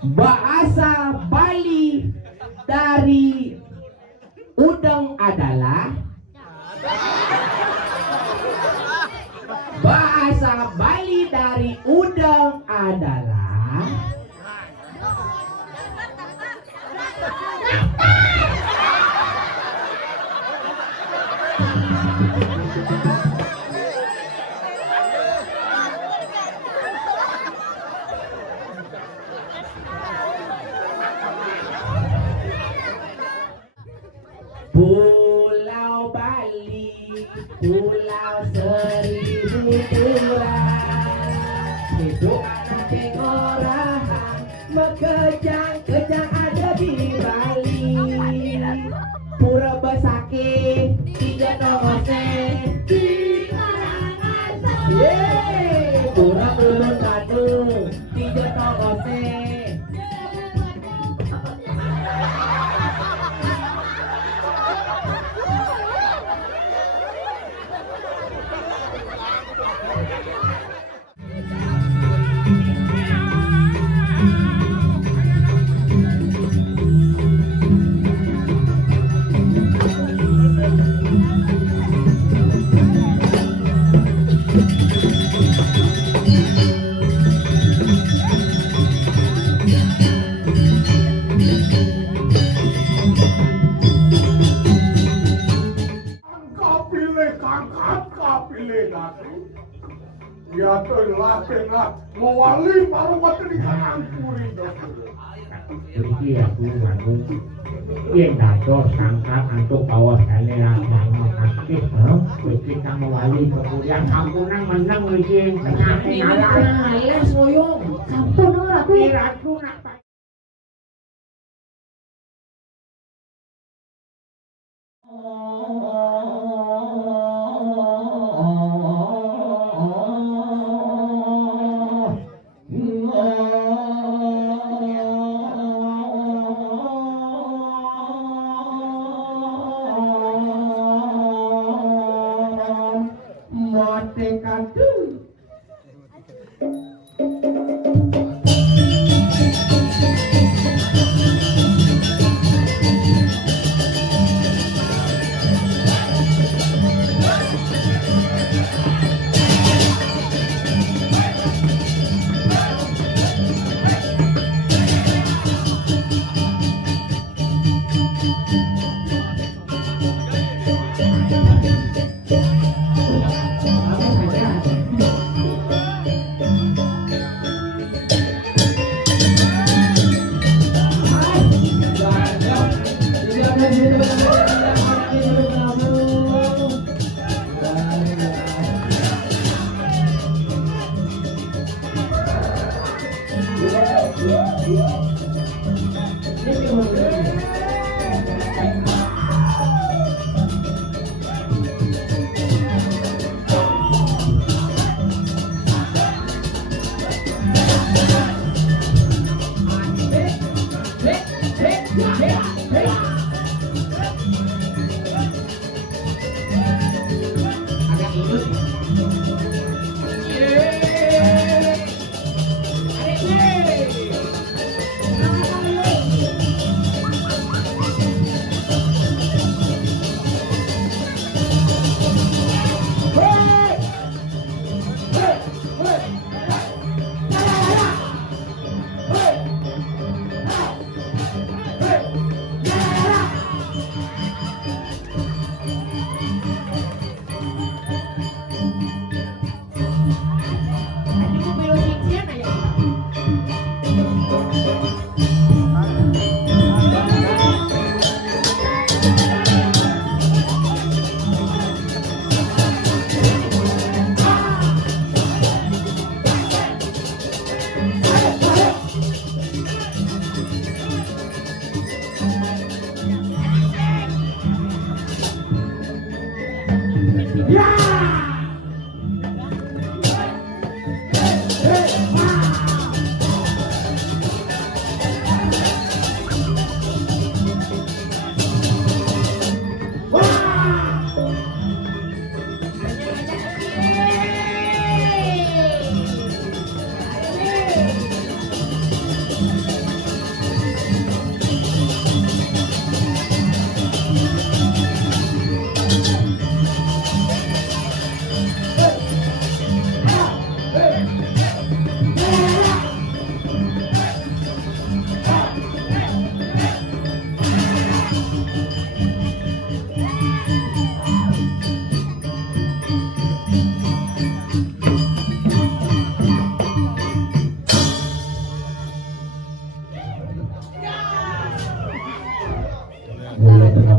Bahasa Bali dari udang adalah Bahasa Bali dari udang adalah Pulau Bali, pulau seribu pulau. Hidup anak tengorahan, mekejang-kejang ada di Bali. Pura Besaki, tiga nongose, di Karangasem. Yeay, pura Ulun Gadung, tiga nongose. Ya telah tengah mewali parwati di kanan puri. Jadi aku nganu yen dados sangka antuk bawa salera mama kasih iki kang mewali kekulian kampunan meneng iki penyakit ala soyong kampun ora kuwi ratu nak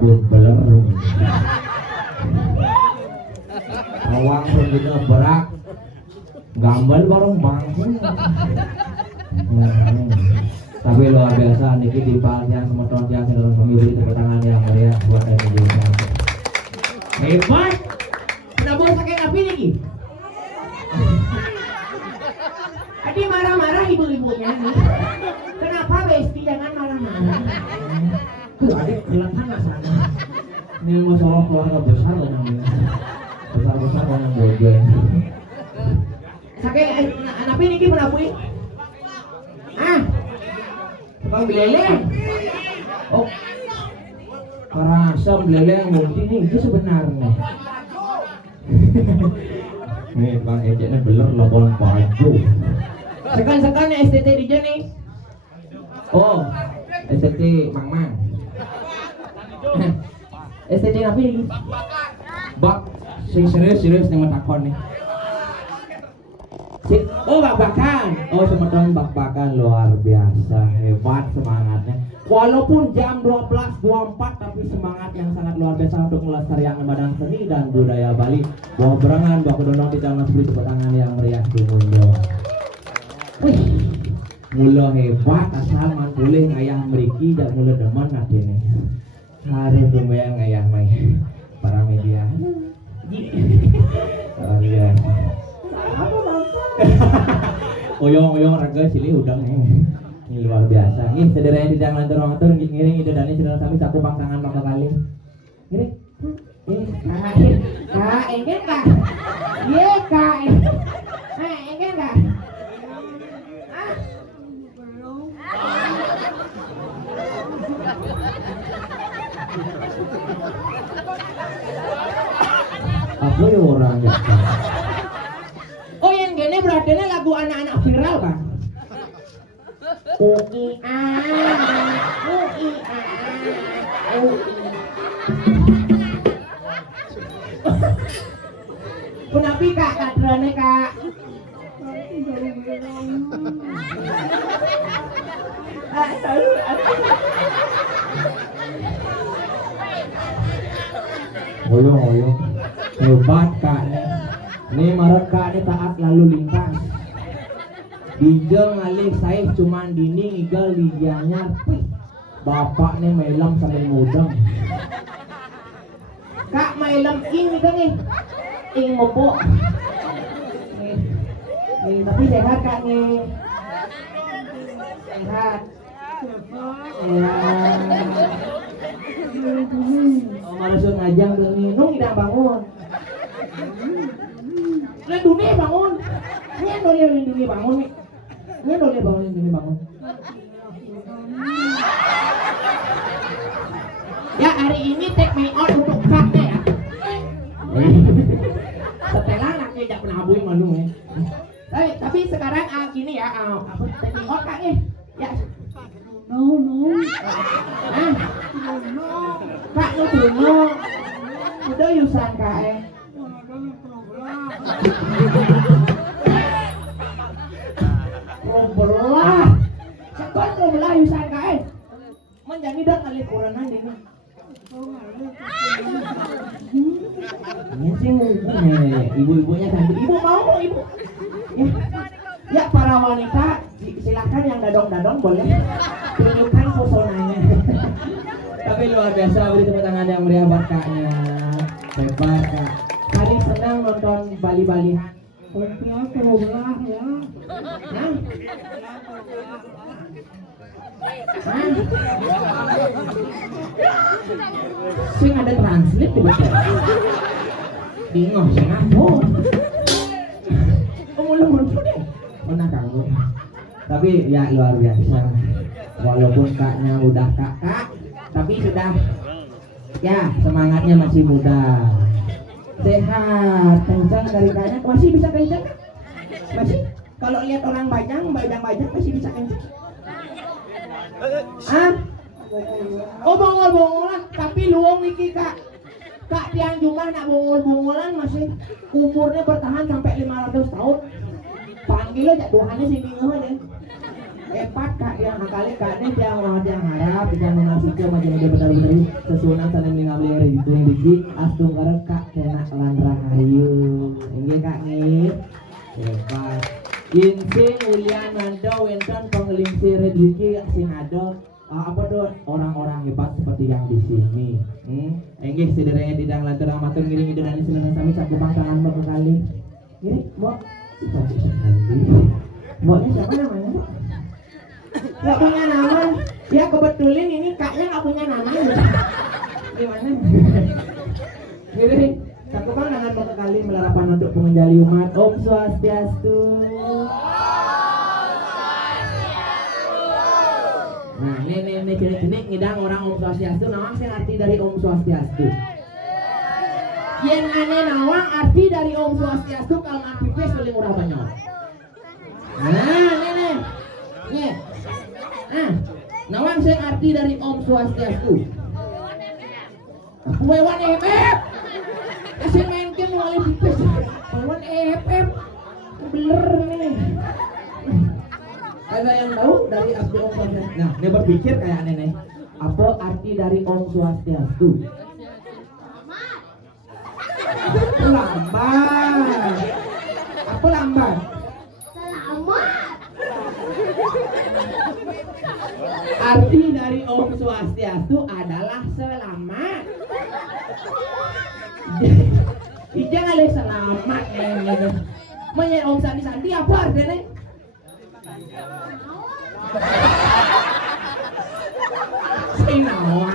kabur beler. Awang pun kita berak gambel bareng bangku. Tapi luar biasa niki di yang semeton yang dalam kami beri tepuk tangan yang meriah buat Indonesia. Hebat. Udah bos pakai api niki. Adi marah-marah ibu-ibunya nih. Kenapa Besti jangan marah-marah? Tuh adik kelihatan nggak sana. Ini masalah keluarga besar loh namanya. Besar-besar yang bodoh. Sakit anak ini pernah bui. Tukang beleleng. Oh, karasam beleleng mungkin ini itu sebenarnya. Nih bang ejeknya beler labon baju. Sekan-sekan STT di nih. Oh, STT Mang. STT apa ini? Bak, sing serius nih takon nih. Oh bak-bakan, oh semeton bak-bakan luar biasa, hebat semangatnya. Walaupun jam 12.24 tapi semangat yang sangat luar biasa untuk melestarikan badan seni dan budaya Bali. Buah berangan, buah kedonong di dalam sebuah tepuk tangan yang meriah Mulo. Wih, Mulo hebat asal mantulih ngayah meriki dan Mulo demen nanti nih. Harus lumayan ngayah main para media. Oh iya. Oyong raga sili udang nih. Ini luar biasa. Nih sederhana di dalam lantar ngiring ide dani sedang sami sapu pangtangan maka kali. Ngiring. Kak, enggak kak. Ye kak. Enggak kak. Apa ya orang ya? Oh yang gini berarti lagu anak-anak viral kan? Kenapa kak kadrane kak? Oyong hebat kak nih marah kak nih taat lalu lintas. Dijeng ngalih saya cuman dinding igal ligianya bapak nih melam sambil mudeng. Kak melam ing gitu nih ing mopo nih tapi sehat kak nih sehat ya. Oh malasur ngajang tuh nih nung tidak bangun lindungi bangun ini boleh lindungi bangun nih. Ini boleh bangun. Ya hari ini take me out untuk kaknya ya. Setelah anaknya tidak pernah abuin malu ya. Tapi sekarang gini ya, apa take me out kaknya? Ya. No. Kak lu dulu. Udah yusan kaknya. Belah sekon belah yusan kae menjadi dak kali kuranan ini sing ibu-ibunya cantik ibu mau ibu ya para wanita silakan yang dadong-dadong boleh tunjukkan pesonanya. Tapi luar biasa beri tepuk tangan yang meriah buat kaknya hebat kak. Hari senang nonton Bali-Balihan. Kopiah belah ya. Sing ada translate tiba-tiba. Bingung sing apa? Omong-omong deh. Pernah kamu. Tapi ya luar biasa. Walaupun kaknya udah kakak, tapi sudah ya semangatnya masih muda. Sehat, kencang dari kaknya masih bisa kencang kan? Masih? Kalau lihat orang bajang masih bisa kencang. Oh bongol-bongolan, tapi luang niki kak. Kak tiang jumlah nak bongol-bongolan masih umurnya bertahan sampai 500 tahun. Panggil aja Tuhannya sini aja. Epat kak yang kali kak ini yang orang yang harap yang mengasih ke macam dia benar-benar sesuatu saling mengabli itu yang biji astung karena kak kena lan rahayu ini kak nih hebat insing ulian nando wenten pengelingsi rezeki sinado apa tuh orang-orang hebat seperti yang di sini enggak sederhana tidak lantar amatur ngiring dan ini senang sami cakupang tangan berkali ini mau cantik sekali maunya siapa namanya nggak punya nama ya kebetulan ini kaknya nggak punya nama gimana gini cakupang tangan berkali melarapan untuk mengenjali umat Om Swastiastu. Nah, ini ngidang orang Om Swastiastu, nawang sing arti dari Om Swastiastu. Yen ane nawang arti dari Om Swastiastu kalau apipes paling murah banyak. Nah, ini. Nawang sing arti dari Om Swastiastu. Wewan EFF. Kasih mainkan wali pipes. Wewan EFF. Beler nih. Ada yang tahu dari arti Om Swastiastu? Nah, dia berpikir kayak nenek. Apa arti dari Om Swastiastu? Lambat. Apa lambat? Selamat. Arti dari Om Swastiastu adalah selamat. Jangan le selamat nih. Menya Om Sandi apa artinya? Sinawa.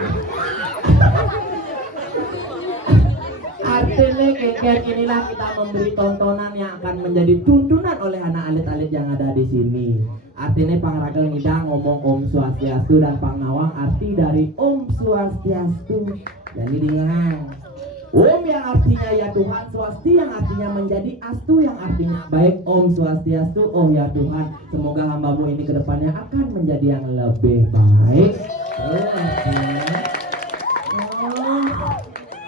Artinya kayak inilah kita memberi tontonan yang akan menjadi tuntunan oleh anak alit-alit yang ada di sini. Artinya pangragel ngidang ngomong Om Swastiastu dan pangnawang arti dari Om Swastiastu. Jadi dengar. Om yang artinya ya Tuhan, Swasti yang artinya menjadi Astu yang artinya baik. Om Swastiastu, oh ya Tuhan, semoga hambamu ini kedepannya akan menjadi yang lebih baik.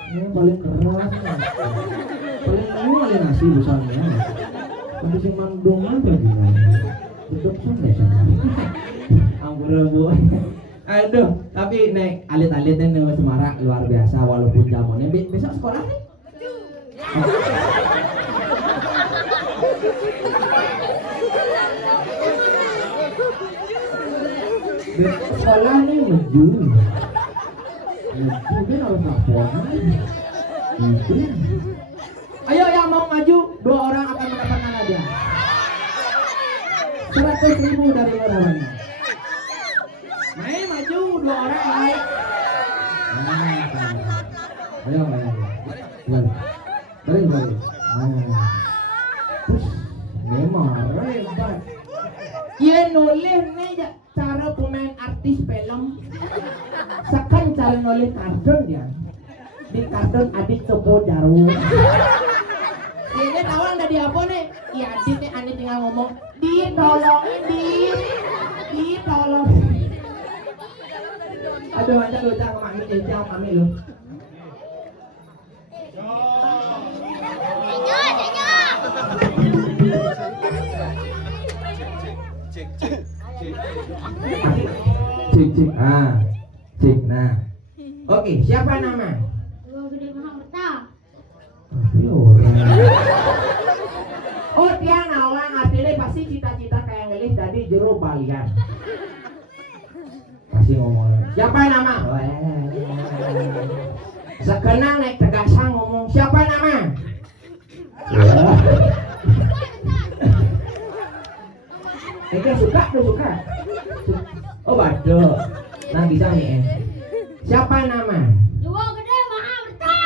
Ini paling keras, paling paling nasi busanya. Tapi si mandongan lagi, tutup sampai sana. Ampura bu. Aduh, tapi nek alit-alitnya nih Semarang luar biasa walaupun jamannya besok sekolah nih. Besok sekolah nih maju. Mungkin harus laporan. Ayo yang mau maju, 2 orang akan mendapatkan hadiah. 100.000 dari orangnya. Main maju 2 orang naik. Ayo. Balik. Memang hebat. Ia nulis nih cara pemain artis film. Sekarang cara nulis kartun dia. Di kartun Adit Sopo Jarum. Ini tawang dari apa nih? Iya Adit nih Adit tinggal ngomong. Ditolongin ditolong. Aduh, ada lu jangan kami lu. Cik. Nah. Oke, siapa nama? Dua gede Mahamerta. Oh, dia nawang artinya pasti cita-cita kayak ngelis dari jero balian. Pasti ngomong. Siapa nama? Sekenang naik tegasan ngomong. Siapa nama? Suka. Oh, baduh. Nah, bisa nih. Siapa nama? Dua gede Mahamerta.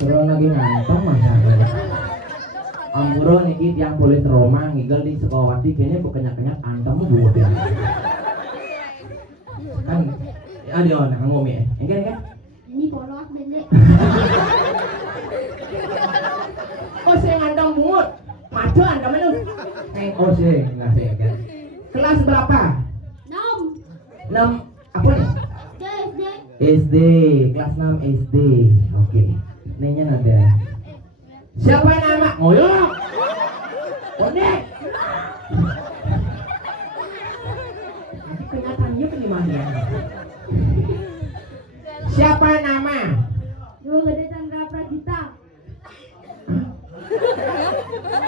Terus lagi ngantong masa. Ampuro niki yang boleh trauma ngigel di Sekawati kayaknya kekenyak-kenyak antam dua dia. Kan ada orang ngomong ya. Enggak. Ini polos bende. Oh, saya ngantong bungut. Maju antam lu. Oh, sih, enggak sih kan. Kelas berapa? 6 apa nih? SD, kelas 6 SD. Oke. Nanya ada. Siapa nama? Oh, yuk. Onek. Kenyataannya penimangnya. Siapa nama? Dewa Gede Chandra Prajita.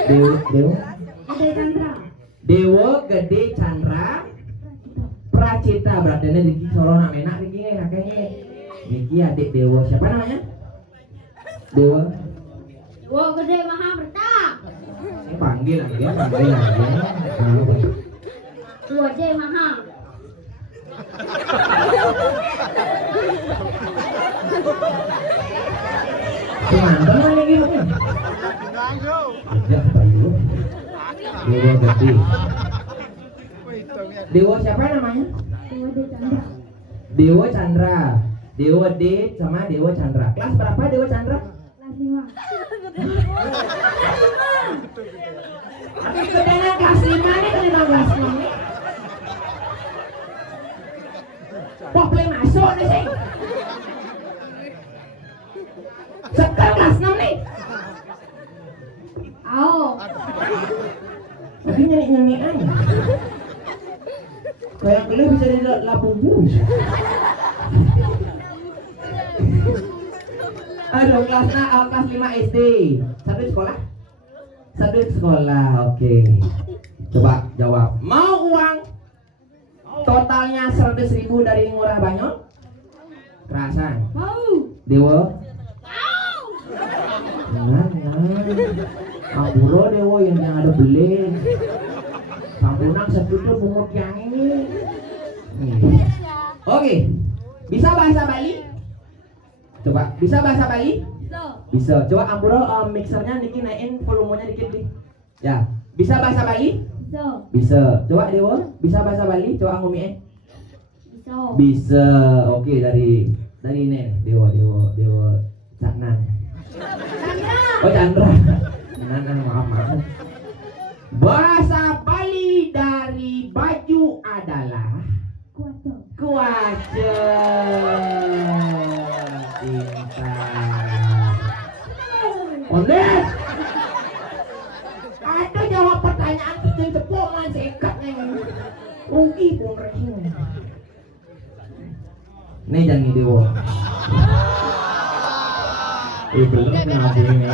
Dewa Gede Chandra. Dewa Gede Chandra Pracita. Berarti ini Riki Solo namanya Riki kakeknya. Riki adik Dewa. Siapa namanya? Dewa Gede Mahamerta. panggil lagi. Dewa Gede Maha. Pengantin mana gitu? Ya, bayu. Dewa Gede. Dewa siapa namanya? Dewa Gede Chandra. Dewa Chandra. Dewa D sama Dewa Chandra. Kelas berapa Dewa Chandra? Kelas 5. Kedengar kelas 5 nih, kedengar kelas 6 nih. Kok boleh masuk nih sih? Sekarang kelas 6 nih. Ao. Tapi nyanyi-nyanyian. Kayak beliau bisa di Lampung Bus. Aduh, kelas 5 SD. Satu sekolah? Satu sekolah, oke. Coba jawab. Mau uang totalnya 100.000 dari Ngurah Banyol? Kerasan. Mau. Dewa? Nah. Ampuro Dewa yang ada beli. Sampunang setuju pungut yang ini. Oke. Bisa bahasa Bali? Coba, bisa bahasa Bali? So. Bisa. Coba Ampuro mixernya Niki naikin volumenya dikit nih. Ya. Bisa bahasa Bali? So. Bisa. Coba Dewa, bisa bahasa Bali? Coba ngomongin. So. Bisa. Oke, dari ini Dewa Caknan. Chandra. Oh Chandra. Maaf. Bahasa Bali dari baju adalah Kuato. kuace. Onet. Ada jawab pertanyaan itu tepuk man sekatnya. Rugi pun rahim. Nih jangan Dewa. Belum kenapa ini?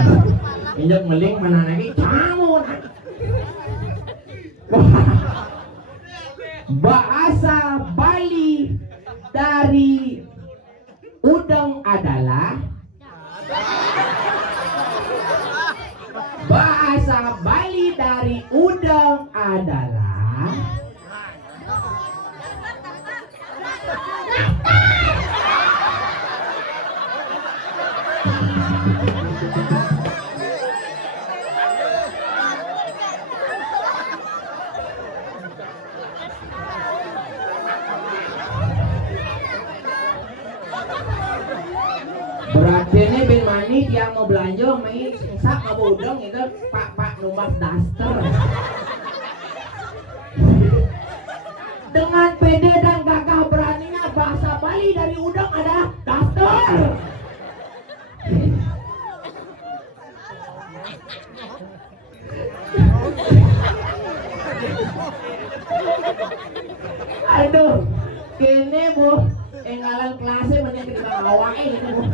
Injak meling mana lagi? Kamu nak. Bahasa Bali dari udang adalah bahasa Bali dari udang adalah berarti ini Ben Mani yang mau belanja main sak mau udang itu pak numpas daster dengan pede dan gagah beraninya bahasa Bali dari udang adalah daster. Aduh, kene bu, enggalan kelasnya banyak kita awake ini bu.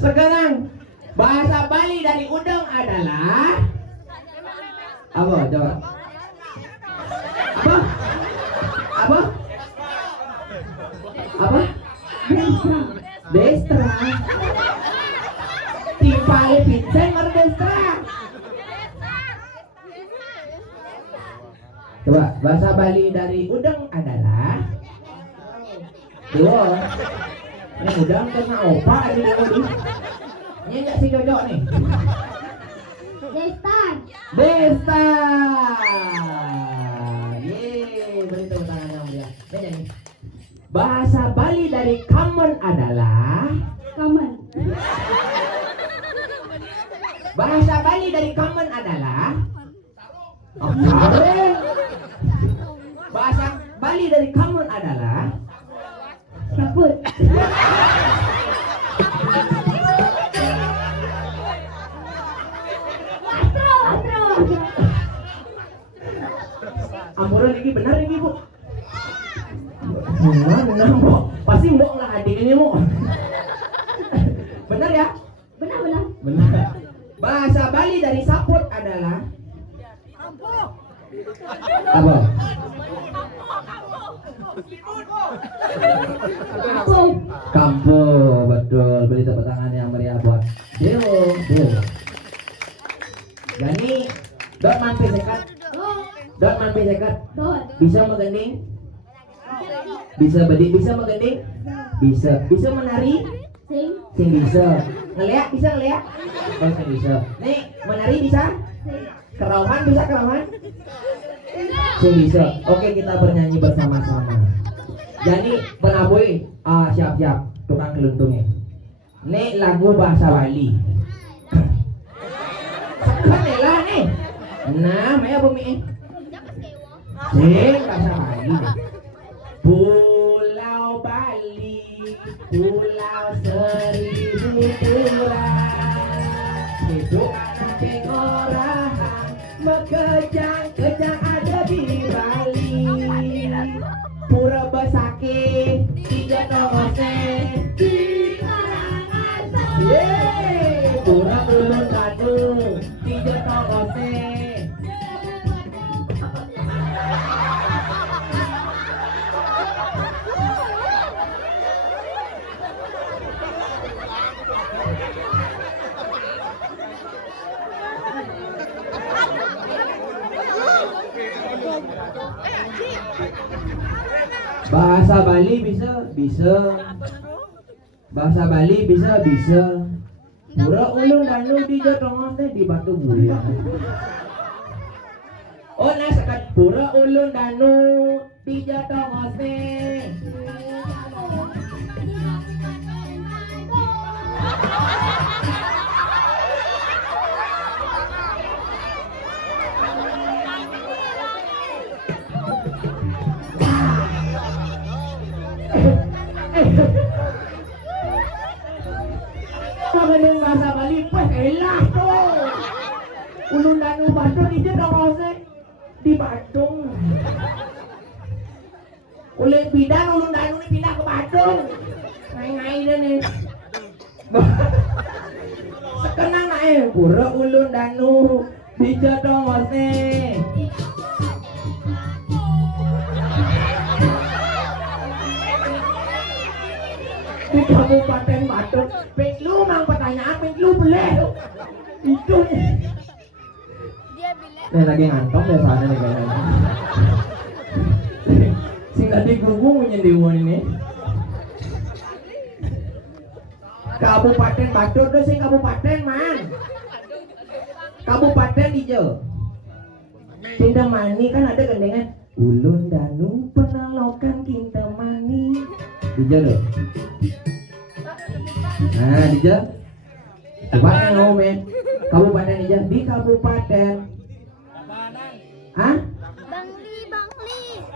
Sekarang bahasa Bali dari udang adalah apa? Coba. Apa? Destra. Timpale Vincent Destra. Coba, bahasa Bali dari udang adalah Dewa. Ini udang kena opa lagi Dewa. Ini enggak sih cocok nih. Destan. Desta. Yeay, beri tepuk tangan yang mulia. Nih. Bahasa Bali dari common adalah Kaman. bahasa Bali dari common adalah Karen. Bahasa Bali dari common adalah Saput. Bro, lagi benar lagi bu. Benar bu. Pasti mbok lah adik ini bu. Benar ya? Benar. Benar. Bahasa Bali dari saput adalah apa? Kampung. Kampung, betul. Beri tepuk tangan yang meriah buat Deo. Yani, dot manpi sekat. Dot manpi sekat. Dot. Bisa menggending? Bisa berdiri, bisa menggending? Bisa menari? Sing. Sing bisa. Ngeliat bisa ngeliat? Oh, sing bisa. Nih, menari bisa? Sing. Kerauman bisa kerauman? Sing bisa. Oke, kita bernyanyi bersama-sama. Jadi penaboy, siap-siap tukang keluntungnya. Nih lagu bahasa Bali. Kan lah nih. Nah, maya bumi. Sing bahasa Bali. Pulau Bali, pulau seribu pulau. Hidup anak pengorahan, mekejang-kejang ada di Bali. Pura Besaki, tiga tongose, di Karangasem. Yeay, Pura Ulun Dadu, tiga tongose. Bahasa Bali bisa. Bahasa Bali bisa. Pura Ulun Danu di Jotongos di Batu Mulia. Oh nah sekat Pura Ulun Danu di Jotongos Mengenai bahasa Bali, pues elah tuh. Ulun Danu Bandung di Jotongos di Bandung. Oleh bidang Ulun Danu ini pindah ke Bandung. Ngai-ngai dia nih. Sekenang naik Pura Ulun Danu di Jotongos di Kabupaten Bandung. Lu mang pertanyaan, lu boleh. Itu nih. Nih lagi ngantong deh sana nih kayaknya. Sing tadi gunggung menyendiwan ini. Kabupaten Bandung tuh sing kabupaten man. Kabupaten Ijo. Kintamani kan ada gandengan. Ulun Danu penalokan Kintamani. Ijo loh. Nah, Dija. Coba yang ngomong Kabupaten Dija di Kabupaten. Hah? Bangli.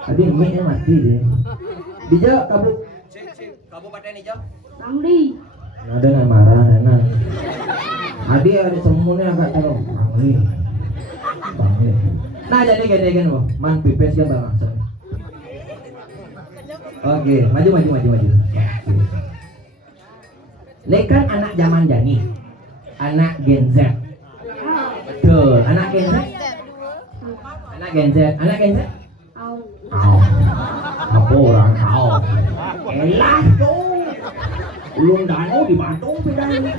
Tadi mic-nya mati dia. Dija Kabupaten Dija. Bangli. Ada nggak marah enak. Adi ada semuanya agak terlalu Bangli. Nah jadi gini loh, man pipes ya bang. Oke, maju. Ini kan anak zaman jani, anak Gen Z. Betul, anak Gen Z. Anak Gen Z. Apa orang tahu? Elah tuh, Ulun Danu di Bandung bedanya.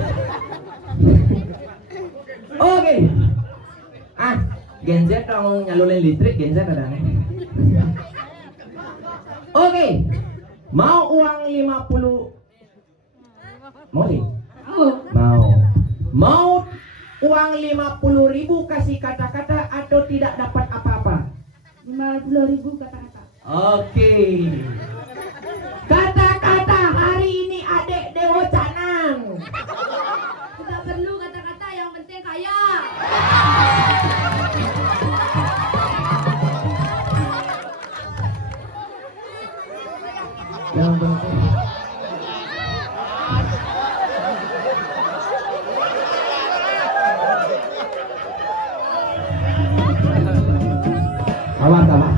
Oke, Gen Z dong nyalurin listrik Gen Z ada nih. Oke, mau uang 50. Mau sih? Mau uang 50.000 kasih kata-kata atau tidak dapat apa-apa? 50.000 kata-kata. Oke. Kata-kata hari ini adek Dewo Canang. Tidak perlu kata-kata, yang penting kaya. Yang penting. Sabar.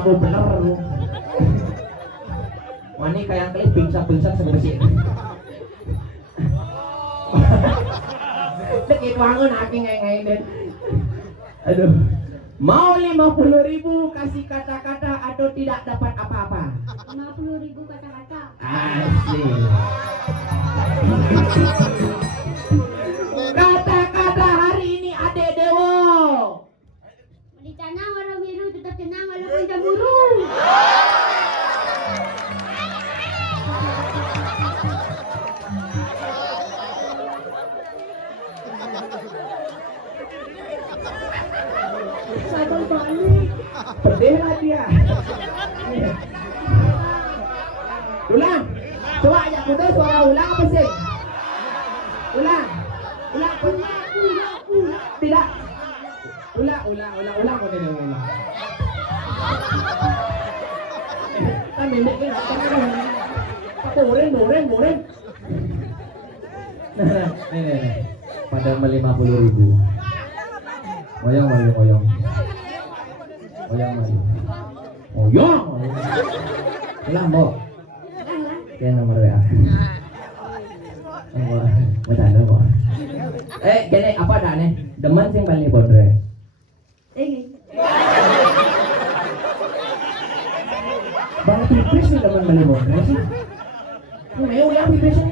mabuk bener. Mani kayak kali pingsan sebesar. Dikit wangun aking ngai den. Aduh. Mau 50.000 kasih kata-kata atau tidak dapat apa-apa? 50.000 kata-kata. Asik. Kata-kata hari ini Adek Dewo. Di tanah warna biru tetap tenang walaupun cemburu. Sabar balik. Pedih dia. Ulang. Coba ajak muda suara ulang apa sih? Ulang. Tidak. Ulang. Kami ini Boren. Nih. Pada 50.000. Oyong. Ulang, Bo. Yan nomor WA. Bercanda, Bo. Gini, apa dah nih? Demen sing paling bondre. Bang pipis nih demen paling bondre sih. Ini ulang pipisnya.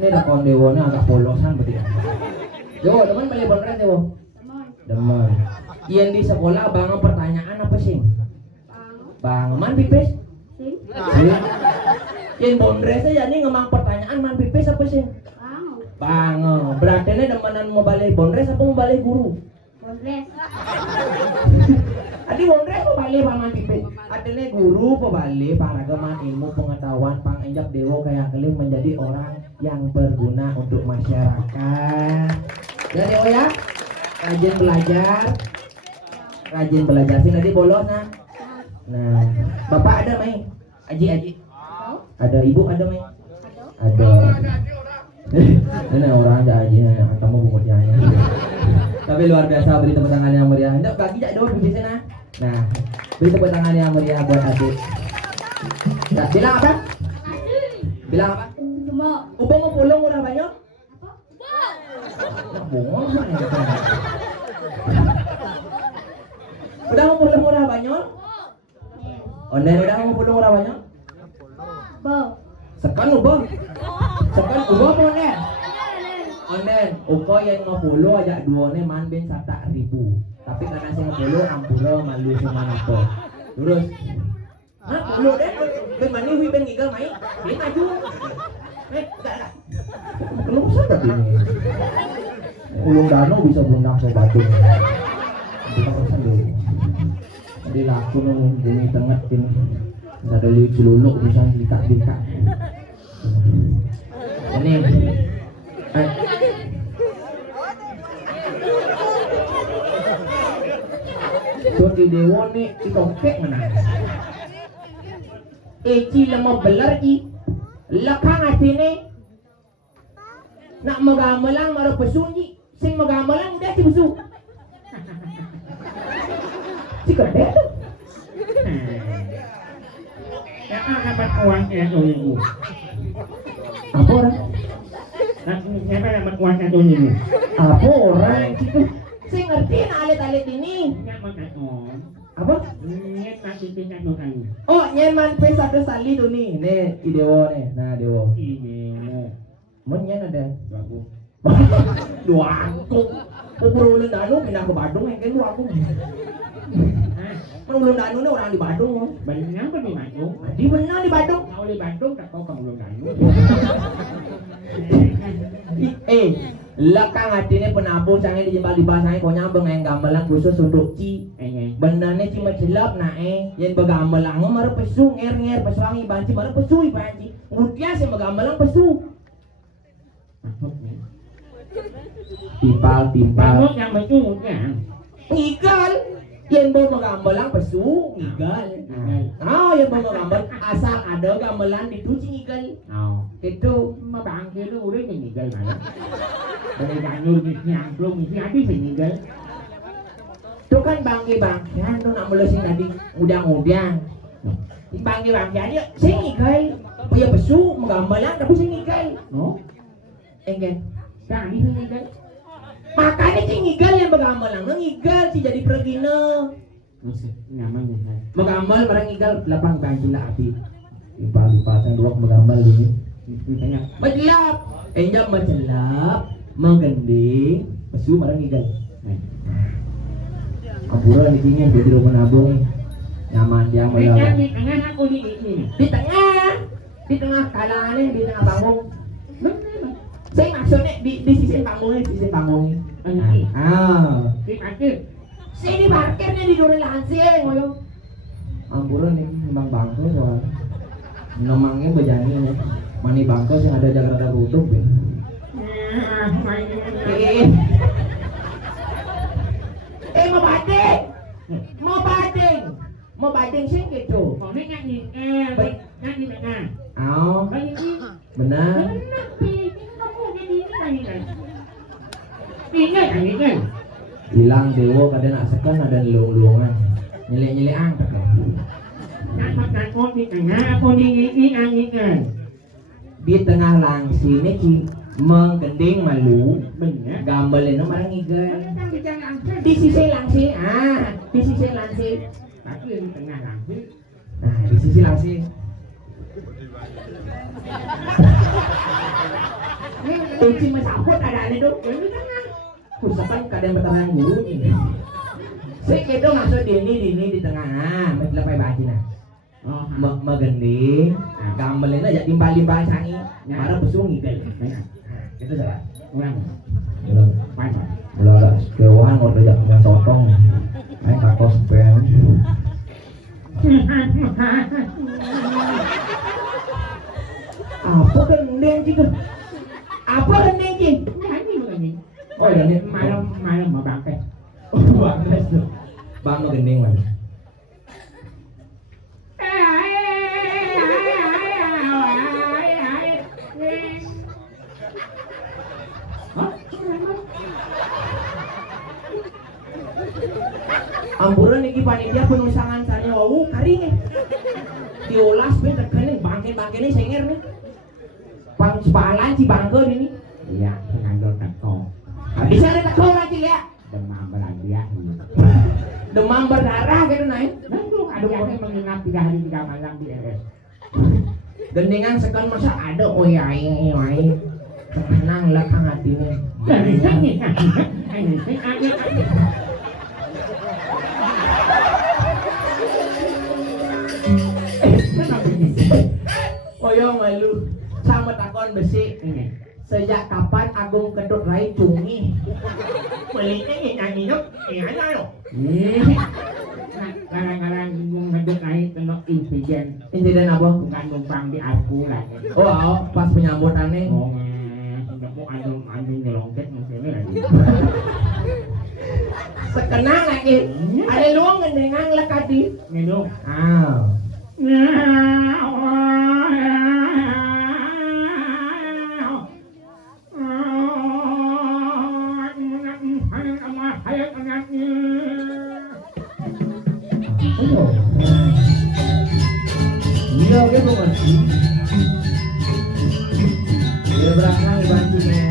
Ini dakon Dewonya agak polosan berarti. Dewo, demen paling bondre Dewo. Demen. Yang di sekolah bang pertanyaan apa sih? Bang, man pipis? Yang bondre saja nih ngemang pertanyaan man pipis apa sih? Bang, berarti nih demenan mau balik bondres apa mau balik guru? Bondres. Adi bondres mau balik paman pipis. Artinya guru pebalik paragaman ilmu pengetahuan panginjak Dewo kayak keling menjadi orang yang berguna untuk masyarakat. Ya Dewo ya, rajin belajar sih nanti bolos nah. Nah, bapak ada Mai? Aji. Ada ibu ada Mai? Ada. Ini orang aja kamu bungkutnya. Tapi luar biasa, beri tepuk tangan yang meriah. Ndak bagi jak dulu di sana. Nah, beri tepuk tangan yang meriah buat adik. Nah, bilang apa? Bilang apa? Ubo mau pulang udah banyak? Bongol mana ya? Udah mau pulang udah banyak? Onden udah mau pulang udah banyak? Sekan ubo po nen. Onden, uko yang mau pulang aja dua nih man ben 100.000. Tapi karena saya pulang ampura malu semana po. Terus, nah pulang deh, ben mani hui ben gigal mai, ben maju. Gak. Kelusan tapi ini. Ulung danau bisa berenang ke batu. Kita pesan dulu. Jadi laku nung bumi tengah tin. Ada lihat celuluk bisa dikat. Ini. So di Dewo nih ditongkek mana? Eci lemah belar i. Lakang hati ni nak magamalang maro pesunyi sing magamalang udah si besu si kade tu Ya dapat uang ya tuh. apa orang Siapa dapat uang ya tuh ini? apa orang itu sing ngerti nak alit-alit ini Nggak makan on. apa Nggak nasi tingkat makan. oh nyeman pe satu sali tu ni nih i Dewo nih nah Dewo Ini mau. mun nyen ada Bagus. dua angkung Ulun Danu pindah ke Badung yang kan aku. Kan Ulun Danu ni orang di Badung. Benar apa di Bandung? Di benar di Badung. Kalau di Bandung tak kau kamu Bandung. Lekang hati ni penabuh sangat dijembal di bahasa ni konya bengeng gamelan khusus untuk ci. Benar ni cuma celap na yang begamelang mara pesu nger pesuangi banci mara pesu banci. Mutia si begamelang pesu. Timpal. Kamu yang betul kan? Ngigal. Yang bawa gamelang pesu ngigal. Yang bawa gamelang asal ada gamelan dituci ngigal. Itu Mabang kilo udah ngigal mana? Dari Bandung ni siang belum ni habis ngigal. Tuh kan bangke-bangkean tuh nak mula sing tadi udang-udang. Bangke-bangkean yuk sing ikai. Punya besu menggambar lang tapi sing ikai. No? Enggen. Kan sing ikai. Makanya sing igal yang menggambar lang. Nang igal si jadi pergina. Nyaman ya. Menggambar barang igal lapang bangke lah api. Lipat-lipatan dua menggambar ini. Majelap. Enjak majelap. Menggending. Besu barang igal. Ampura dingin jadi rumah nabung nyaman dia malah di tengah aku di tengah kalangan di tengah panggung saya maksudnya di sisi panggung saya di parkirnya di dore langsing ampura nih memang bangko soal nomangnya bejani ya mani bangko yang ada jaga rutup ya mau bading sih gitu. Mau nyanyi benar. Oh, benar. Hilang dewo kadang nak sekan ada lulungan. Nyelek angkat. Nakut di tengah aku nyanyikan. Di tengah langsi ini ki menggending malu. Benar. Gambalnya marang igal. Di sisi langsi, di sisi langsi. Tapi di tengah langsi. Nah, di sisi langsi. Kunci mesaput ada ini dong. Di tengah. Kusapan kadang bertangan guru ini. Saya itu maksud di tengah. Mesti lepai baca nah. Oh, megending. Gambalnya aja timbal-timbal sangi. Marah besung igal. Itu salah. Belum kewan mau kerja dengan totong main kakos pen apa gendeng juga apa gendeng sih oh ini malam mau bangkai bang mau gendeng mana Ampuran iki panitia penusangan sanya wau karing diolas ben terkening bangke-bangkene senger nih. Pang sepalan si bangke ini. Iya, ngandol teko. Bisa ada teko lagi ya. Demam berdarah. Demam berdarah gitu naik. Aduh, aku menginap 3 hari 3 malam di RS. Gendengan sekon masa ada oyai. Tenang lah kang hatine. Koyo malu sama takon besi ini. Sejak kapan Agung Kedut Rai cungi? Melitnya nyanyi yuk, ada loh. Kadang-kadang Kedut Rai kena insiden. Insiden apa? Bukan numpang di aku lagi. Oh, pas penyambutannya. Oh, tidak mau andung nyelongket maksudnya lagi. Sekenang lagi. Ada luang ngendengang lekati. Minum. Iya, dia mau ngerti. Dia berangkat bantunya.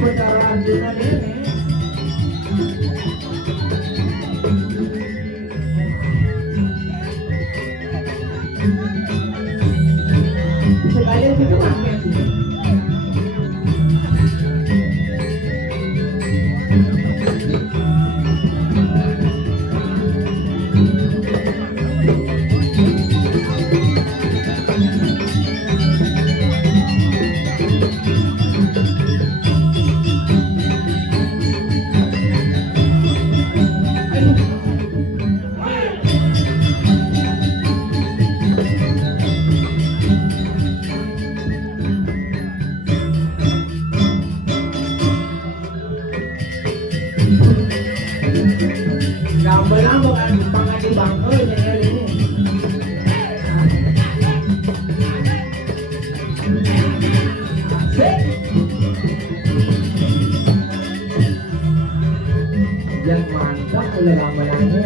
percaraan dunia ini. Bisa kalian juga pakai sih. Gambar bukan pangadi bangke saya ini. Asik. Yang mantap oleh gambarannya.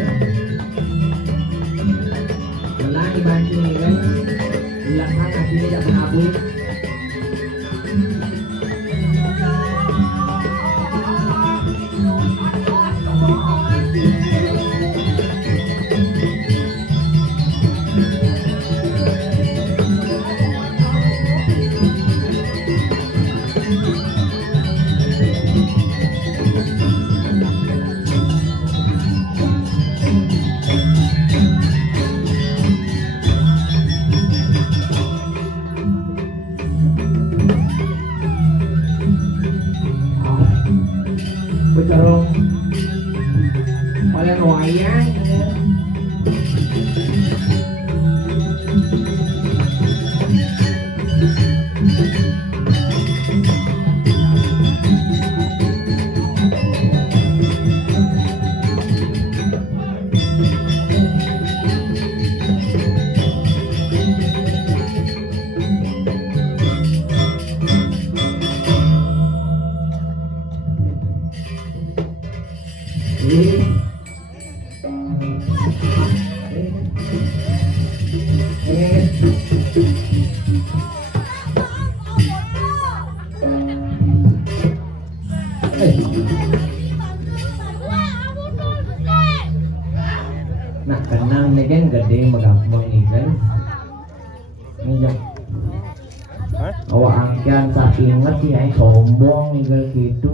Menang banci ini kan. Belakang akhirnya tak kabur. Becerong oleh wayang nak kenang nih kan gede magampang nih kan ini jam awak angkian tak inget sih yang sombong nih kan gitu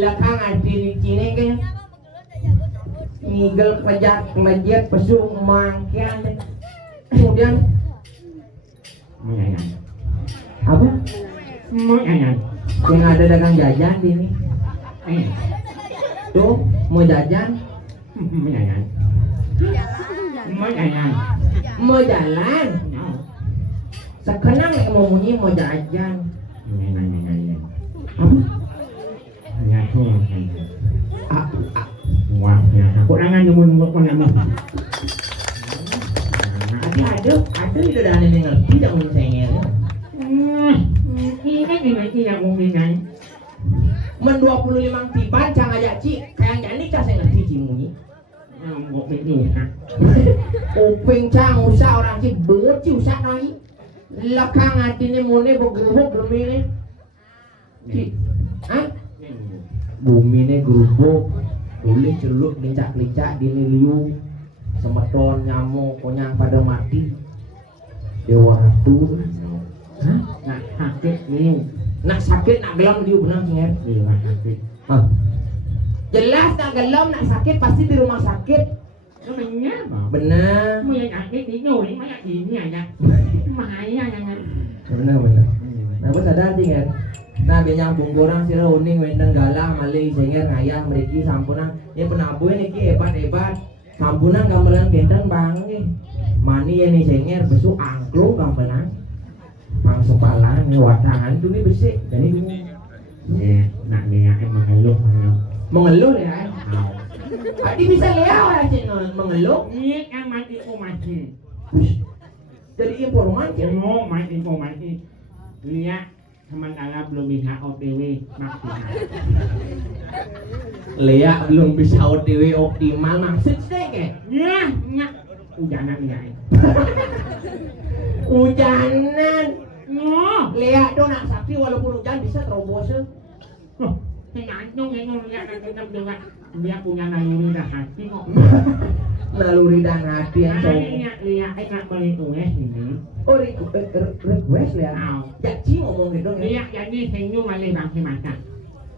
lakang arti ni cini kan ngigel kelajiat pesung mangkian kemudian Menyanyi. apa Menyanyi. yang ada dagang jajan di ini tuh mau jajan Menyanyi. Menyanyi. mau jalan sekarang mau bunyi mau jajan Menyanyi. apa Wah, ya, aku nangan nyumun kok nama. ada itu dah ada yang ngerti dah mun sengel Ini yang mungkin men 25 tiban cang aja ci kayak jadi cah saya ngerti ci muni Ngok itu kan. uping cang usah orang ci beut ci usah noi lakang atine mune bogerubuk bumi ci ah bumi ne gerubuk tulis celuk licak-licak dini liu semeton nyamuk konyang pada mati dewa ratu hah Nak sakit ni. nak sakit nak gelam diu benang cinger Dia sakit. ah jelas nak gelam nak sakit pasti di rumah sakit Nó mình nhớ mà. benar Mày ăn cái tí nhồi mấy cái gì nhỉ nhỉ. Mày nha nha. benar nah bos sadar cinger nah dia nyambung orang sira uning wendeng galah malih cinger ngayah mriki sampunan ya penabuh niki hebat-hebat sampunan gamelan benten bang nih mani ya nih cinger besok angklung gamelan pang sepalan nih watangan tuh nih besi jadi ini Nè, nặng nè em mà ngày lúc mà. mengeluh ya Nào. Adi bisa lihat ya channel mengeluh Biết ăn mati cô mày thì. jadi informasi Semua mati cô mày thì. Lihat sementara belum bisa OTW maksimal. Lea belum bisa OTW optimal maksudnya kayak Ya, nyak. Udah nak ya. hujanan Oh, Lihat dong nak sakti walaupun hujan bisa terobos. Tergantung lihat tetap juga dia punya naluri dan hati kok. Naluri dan hati yang cowok. Lihat enak beritues ini. Oh request ya. Ya Ci ngomong gitu ya. Lihat jadi senyum malih bang semata.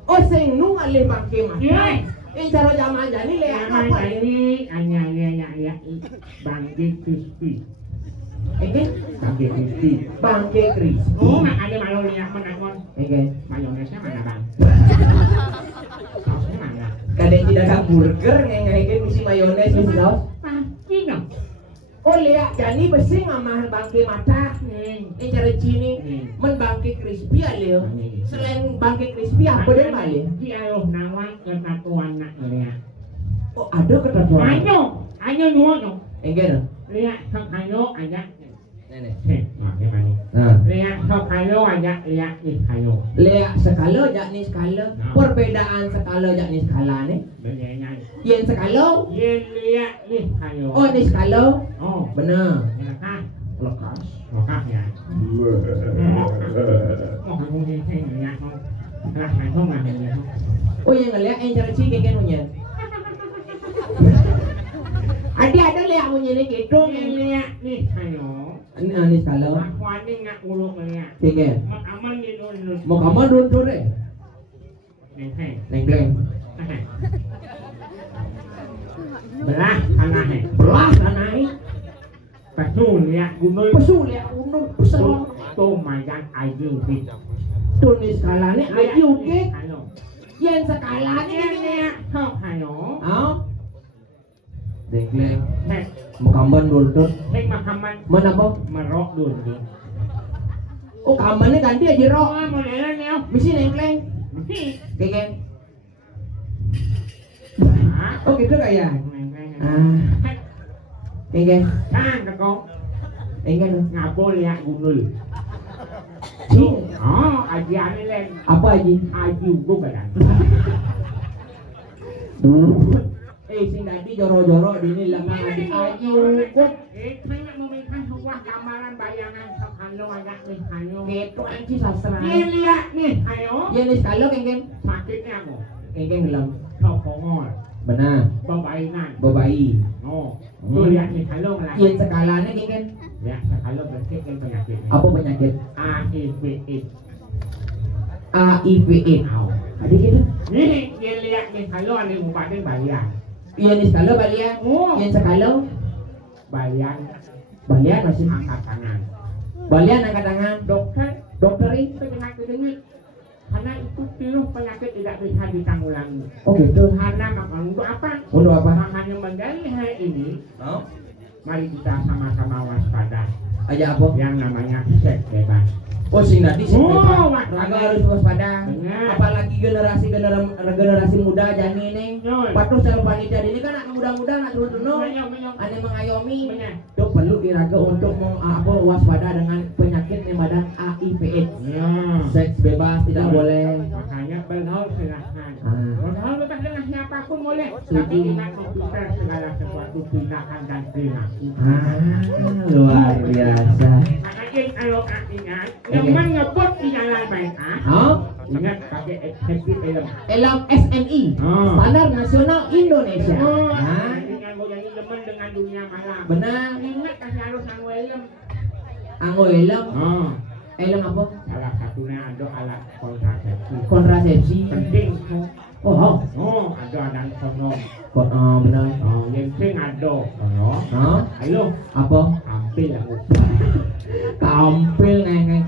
Oh sing nu ngalih bangke mas. Iya. Ini cara zaman jadi lihat Zaman apa ya? ini hanya ya bangke crispy. Ege Bangke crispy. bangke Kris. Oh, mak ada malu lihat menakon. Ege Mayonesnya mana bang? Sausnya mana? kadang tidak ada burger ngenge misi mayones misi saus. Pasti dong. Oh lihat jadi besi ngamah bangke mata. Ini cara Cini men bangke crispy aja. Selain bangke crispy apa deh malih? Dia loh nawang ketatuan nak lihat. Oh ada ketentuan. Ayo dulu dong. Ege no. Lihat kayo aja. Nenek. Gimana? Nah. Lihat kayo aja lihat nih kayo. Lihat skala jakni skala. Perbedaan skala jakni skala nih. Bedanya. Yen skala. Lihat nih kayo. Oh ni skala. Oh, Benar. lekas. Lekas. Lekas ya. Mau kamu ini lihat không? Rasanya không là hình không? Oh yang ngeliat yang cara Ci kayak punya. Ada lihat punya ni gitu. Lihat nih kayo. Ini skala. Aku ini nggak uluk lihat. Kayak. Mau aman di dulu. Mau kamu dun deh. Neng. Neng. Belah tanah nih. Belas anai. Pesul lihat gunung. Pesu lihat undur pesel. Tuh makan ayu sih. Tuh ni skala ni ayu ke. Halo. Yen skala ni Lihat kau halo. Ah. Dekleng. Hei, Mau kamu dun. hei makaman Mana apa? merok dulu. Oh kamarnya ganti aja Oh, roh. mau lihat nih. Misi nengkleng. Mesti. Kayak. Ah, Oh gitu kayak. Ah. Hei, Kayak. kan kau Enggak. ngapa lihat gunung. Cing. Oh, aja ni len. Apa aja? Ayu bukan. Sing tadi joro-joro dini lang adik ayu kok Saya memberikan sebuah gambaran bayangan kalau agak nih ayo. gitu anci sastra. Lihat nih ayo. Ya nih sekali kengken. Sakitnya aku. Kengken bilang. Kau kongol. Benar. Pembainan. Babai. Oh. Tuh lihat nih kalau ngelak. Yang skalanya kengken. Ya, kalau berarti kan penyakit. Apa penyakit? AIDS. HIV/AIDS. Au. Adik gitu. Nih, dia lihat nih kalau ada bupati Balian. Iya nih sekali balian. Oh. Yang sekali Balian balian masih. angkat tangan. Balian angkat tangan. Dokter Ini. penyakit ini karena itu piluh penyakit tidak bisa ditanggulangi. Oh gitu. Karena maka untuk apa? Untuk apa? Makanya menjadi hari ini, Oh. mari kita sama-sama waspada Aja apa? yang namanya seks bebas. Oh sing tadi sing Oh, bebas. waspada. Agak harus waspada. Benar. Apalagi generasi muda jani ini. Betul. Patuh cara panitia ini kan anak muda-muda anak turun-turun. Benar. Ane mengayomi. Benar. Itu perlu diraga untuk waspada dengan penyakit yang badan HIV/AIDS. Ya. Seks bebas tidak boleh. Makanya bergaul silahkan. Ah. Bergaul bebas dengan siapapun boleh. Setuju. Tapi ingat memfilter segala sesuatu tindakan dan perilaku. Luar biasa. Makanya kalau ingat, yang ngebut di jalan baik Oh, ingat pakai safety helm. Elam SNI, Oh. Standar Nasional Indonesia. Oh, Nah, dengan goyang demen dengan dunia malam. benar. Ingat kasih harus anu helm. Anggo elam, Oh, elam apa? salah satunya ada alat kontrasepsi. Kontrasepsi. Penting tuh. Oh, Ada kondom. benar. Oh, yang penting ada kondom. Oh, Halo, apa? hampir aku. Tampil ngeng.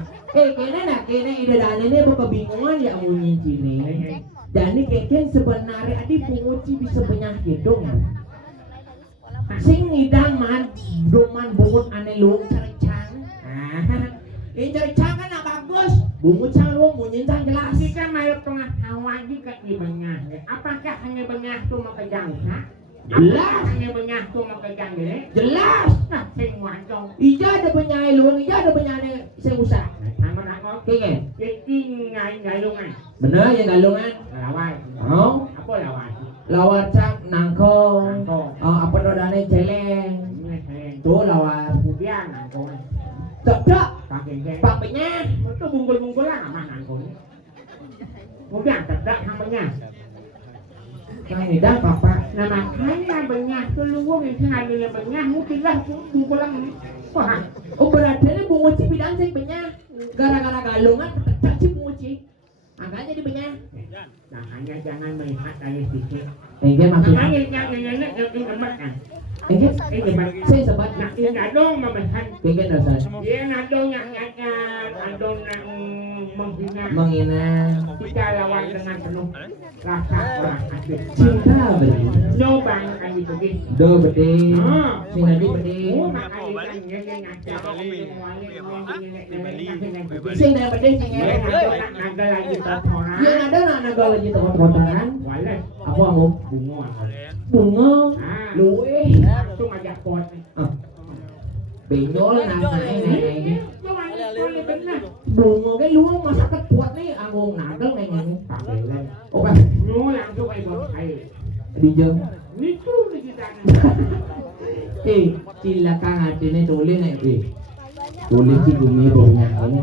Kene ide dan ini kebingungan ya mau nyinci nih. Dan ini keken sebenarnya adi punguci bisa penyakit dong. Sing ngidang man, doman bungut ane luang caricang. Ini caricang kan bagus. Bungut cang luang mau nyincang jelas. Jika malu pengetahuan juga di bengah. Apakah hanya bengah itu makejang? Jelas. Hanya bengah itu makejang ini? Jelas. Nah, sing wancong. Ija ada penyai luang, ija ada penyai saya usah. Sama aku. Kenge. Jadi ngai lungan. Bener ya galungan. Lawan. Oh, Apa lawan? lawar cak nangkong. Nangkong. Oh, apa dodane celeng. Ini saya. Tuh lawar. Kemudian nangkong. Cok, Pakai Pak apanya? Itu bungkul-bungkul lah mana kau ni? Mudah tak namanya. Kang Ida papa. Nama kaya banyak seluruh yang sengaja banyak mungkin lah bungkul lah ni. Wah, Oh berarti ini bunga cipidang sih banyak. Gara-gara galungan tak cip bunga cip. Agaknya di banyak. nah hanya jangan melihat dari sisi. Enggak maksud. Jangan yang lemak kan. Enggak. Lemak. Saya sebat. Nak tidak dong memakan. Enggak dasar. Dia nak dong yang nyakan, adon yang menghina. Menghina. Kita lawan dengan penuh rasa orang asik. Cinta beri. Nyobang kan itu gitu. Do beri. Ah, Si Nabi beri. makanya dia ngajar. Si Nabi beri Dia cengeng. naga lagi kotoran. Yang ada nak naga lagi kotoran. Walau Apa kamu? bunga. Bunga. Ah, Luwe. langsung ajak pot. Benyol nasa ini. Boleh benar. Bunga cái lúa mà sao cắt quạt đấy à nguồn nạt đó này này. Pakai lên. Ok. Nó langsung ai buat air. Đi chơi. Itu lagi sana. Sila kang hati ini tulis nih tulis si bumi baunya ini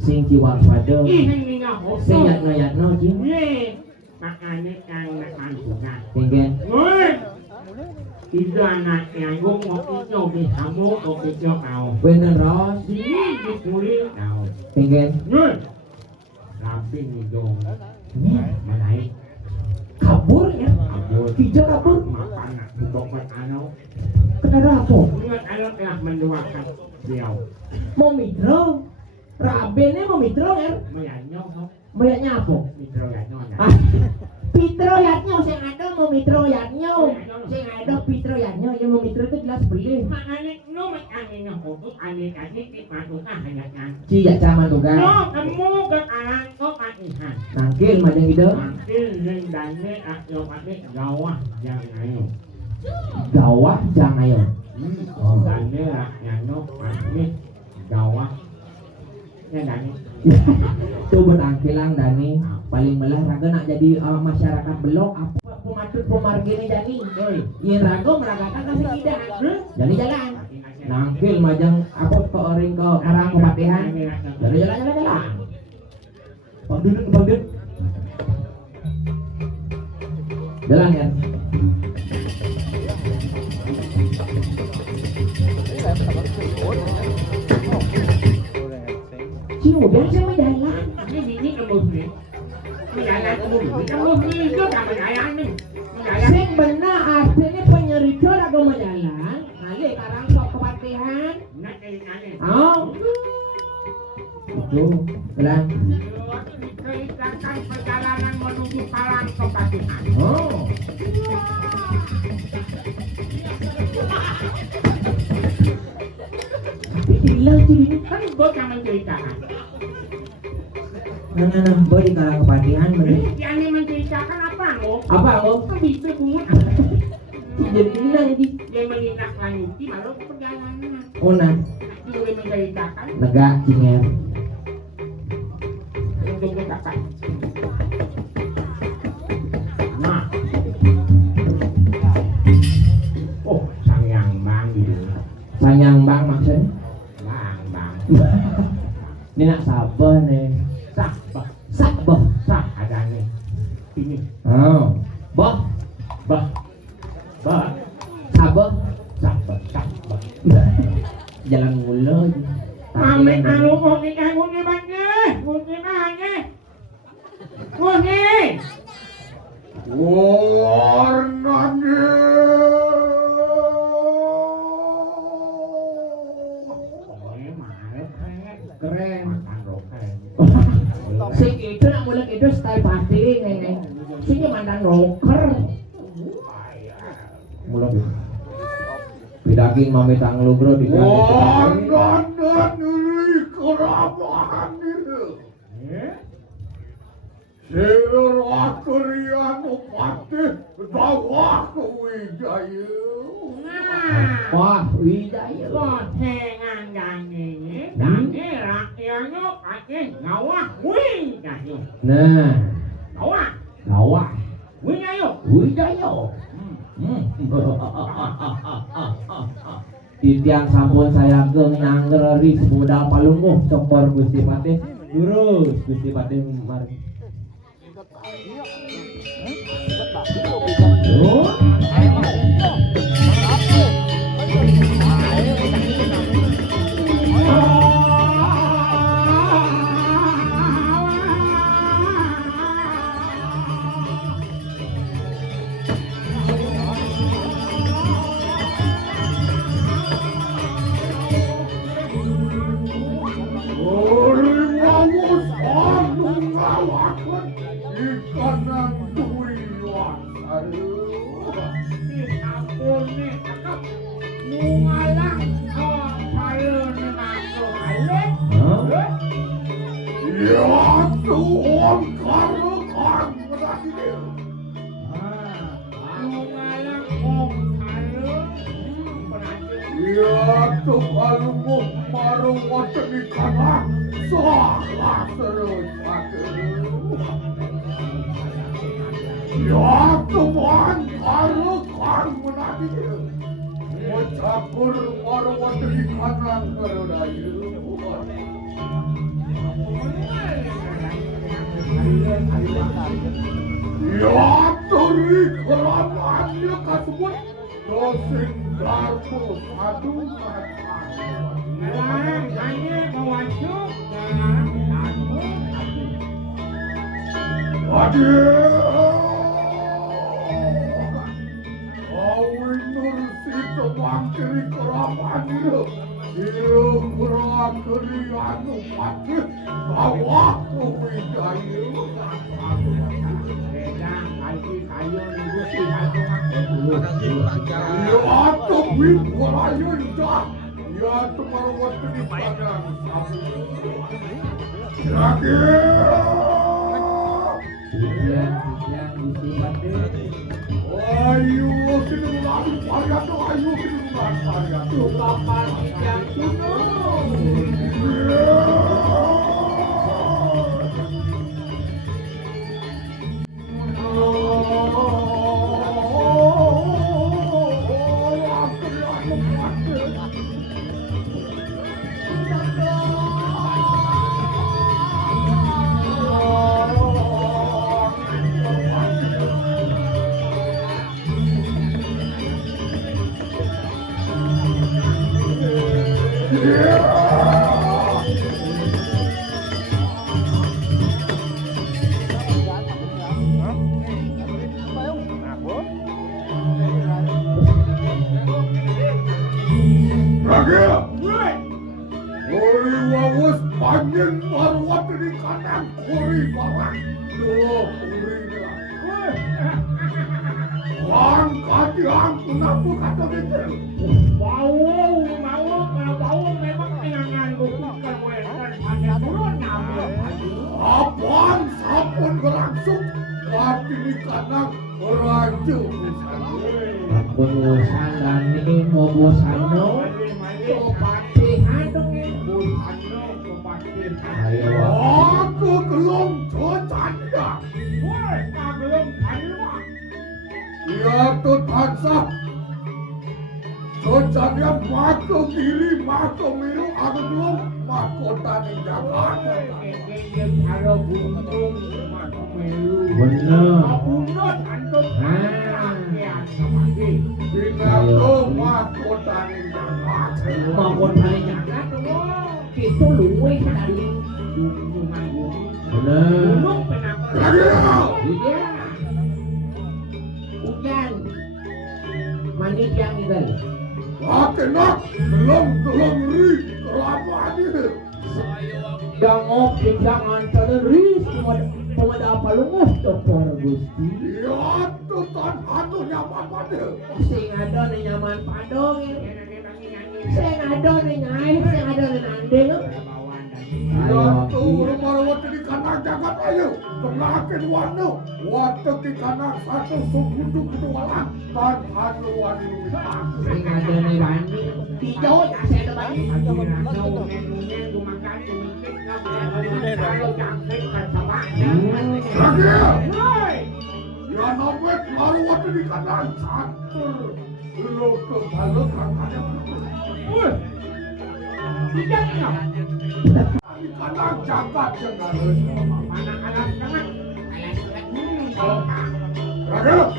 sing jiwa pada Ih, ini ngah. sing yat no ji Ye. Makanya kang nak mantungan. tinggal Woi. Itu anak yang gue mau pinjau di kamu mau pinjau kau. bener ros Sini ditulis kau. tinggal Woi. Rapi nih dong. Menaik. kabur ya Kabur. hijau kabur Makan nak tutup anak. kenapa apa Ingat anak telah mendoakan beliau. mau mitro rabennya mau mitro ya Meyanyo kau. bayarnya apa Mitro yanyo na. ah Pitro yatnya sing ada mau mitro yatnya sing ada pitro yatnya yang mau mitro itu jelas beli Makanya no makanya untuk ane kasih di masukan hanya kan. ci ya zaman tuh kan No kamu ke alang kau patihan. nangkil macam gitu Mungkin rendahnya aku pakai gawah yang ayo. gawah jangan ayo Dane lah yang no pakai gawah. Ya dane. Tuh berangkilang Dani paling melah raga nak jadi masyarakat belok apa pematut pemargini Dani iya raga meragakan kasih tidak jadi jalan nangkil majang apa ke orang ke arah kepatihan jadi jalan bang dudut jalan ya si udah sama jalan Ini kamu ni. Menjalan kamu ni itu tak menjalan ni. Menjalan. sing benar artinya penyerita raga menjalan ngalih karang sok kepatihan Nak jadi nane. oh itu jalan Ceritakan perjalanan menuju Palang Kepatihan. oh Ilah jadi Kan gue yang menceritakan. nah boy di karang kepatihan bener Yang ini menceritakan apa lo? apa lo Kan bisa bunga. jadi inang di Yang menindaklanjuti malu perjalanan. una Itu boleh menceritakan lega cinger untuk berkata. Nah. Oh, sang yang bang gitu. sayang bang maksudnya Bang. ini nak sabar nih Sah, sabar sah ada nih. Ini, oh bah bah, sabar sah. jalan mulu Ame anu kok nikah muni banget, muni banget. Muni. Warnanya keren Makan rokan. sing itu nak mulai itu style pasti nih sing mandan rocker mulai daging mami tanglu bro di warnanya ini kerabahan ini. Seraterian upati bawah ke Wijaya. wah wijaya Kok hengan dani rakyatnya pakai ngawah wing kayu. nah Ngawah, gawah wing ayo. wijaya Titian sampun saya nyangger ris modal palungguh cokor Gusti Patih lurus Gusti Patih mari. Lo kebalik kakaknya. Woi. Tidak ya. Kadang jagat jangan lo. Anak-anak jangan. Kalau Raga,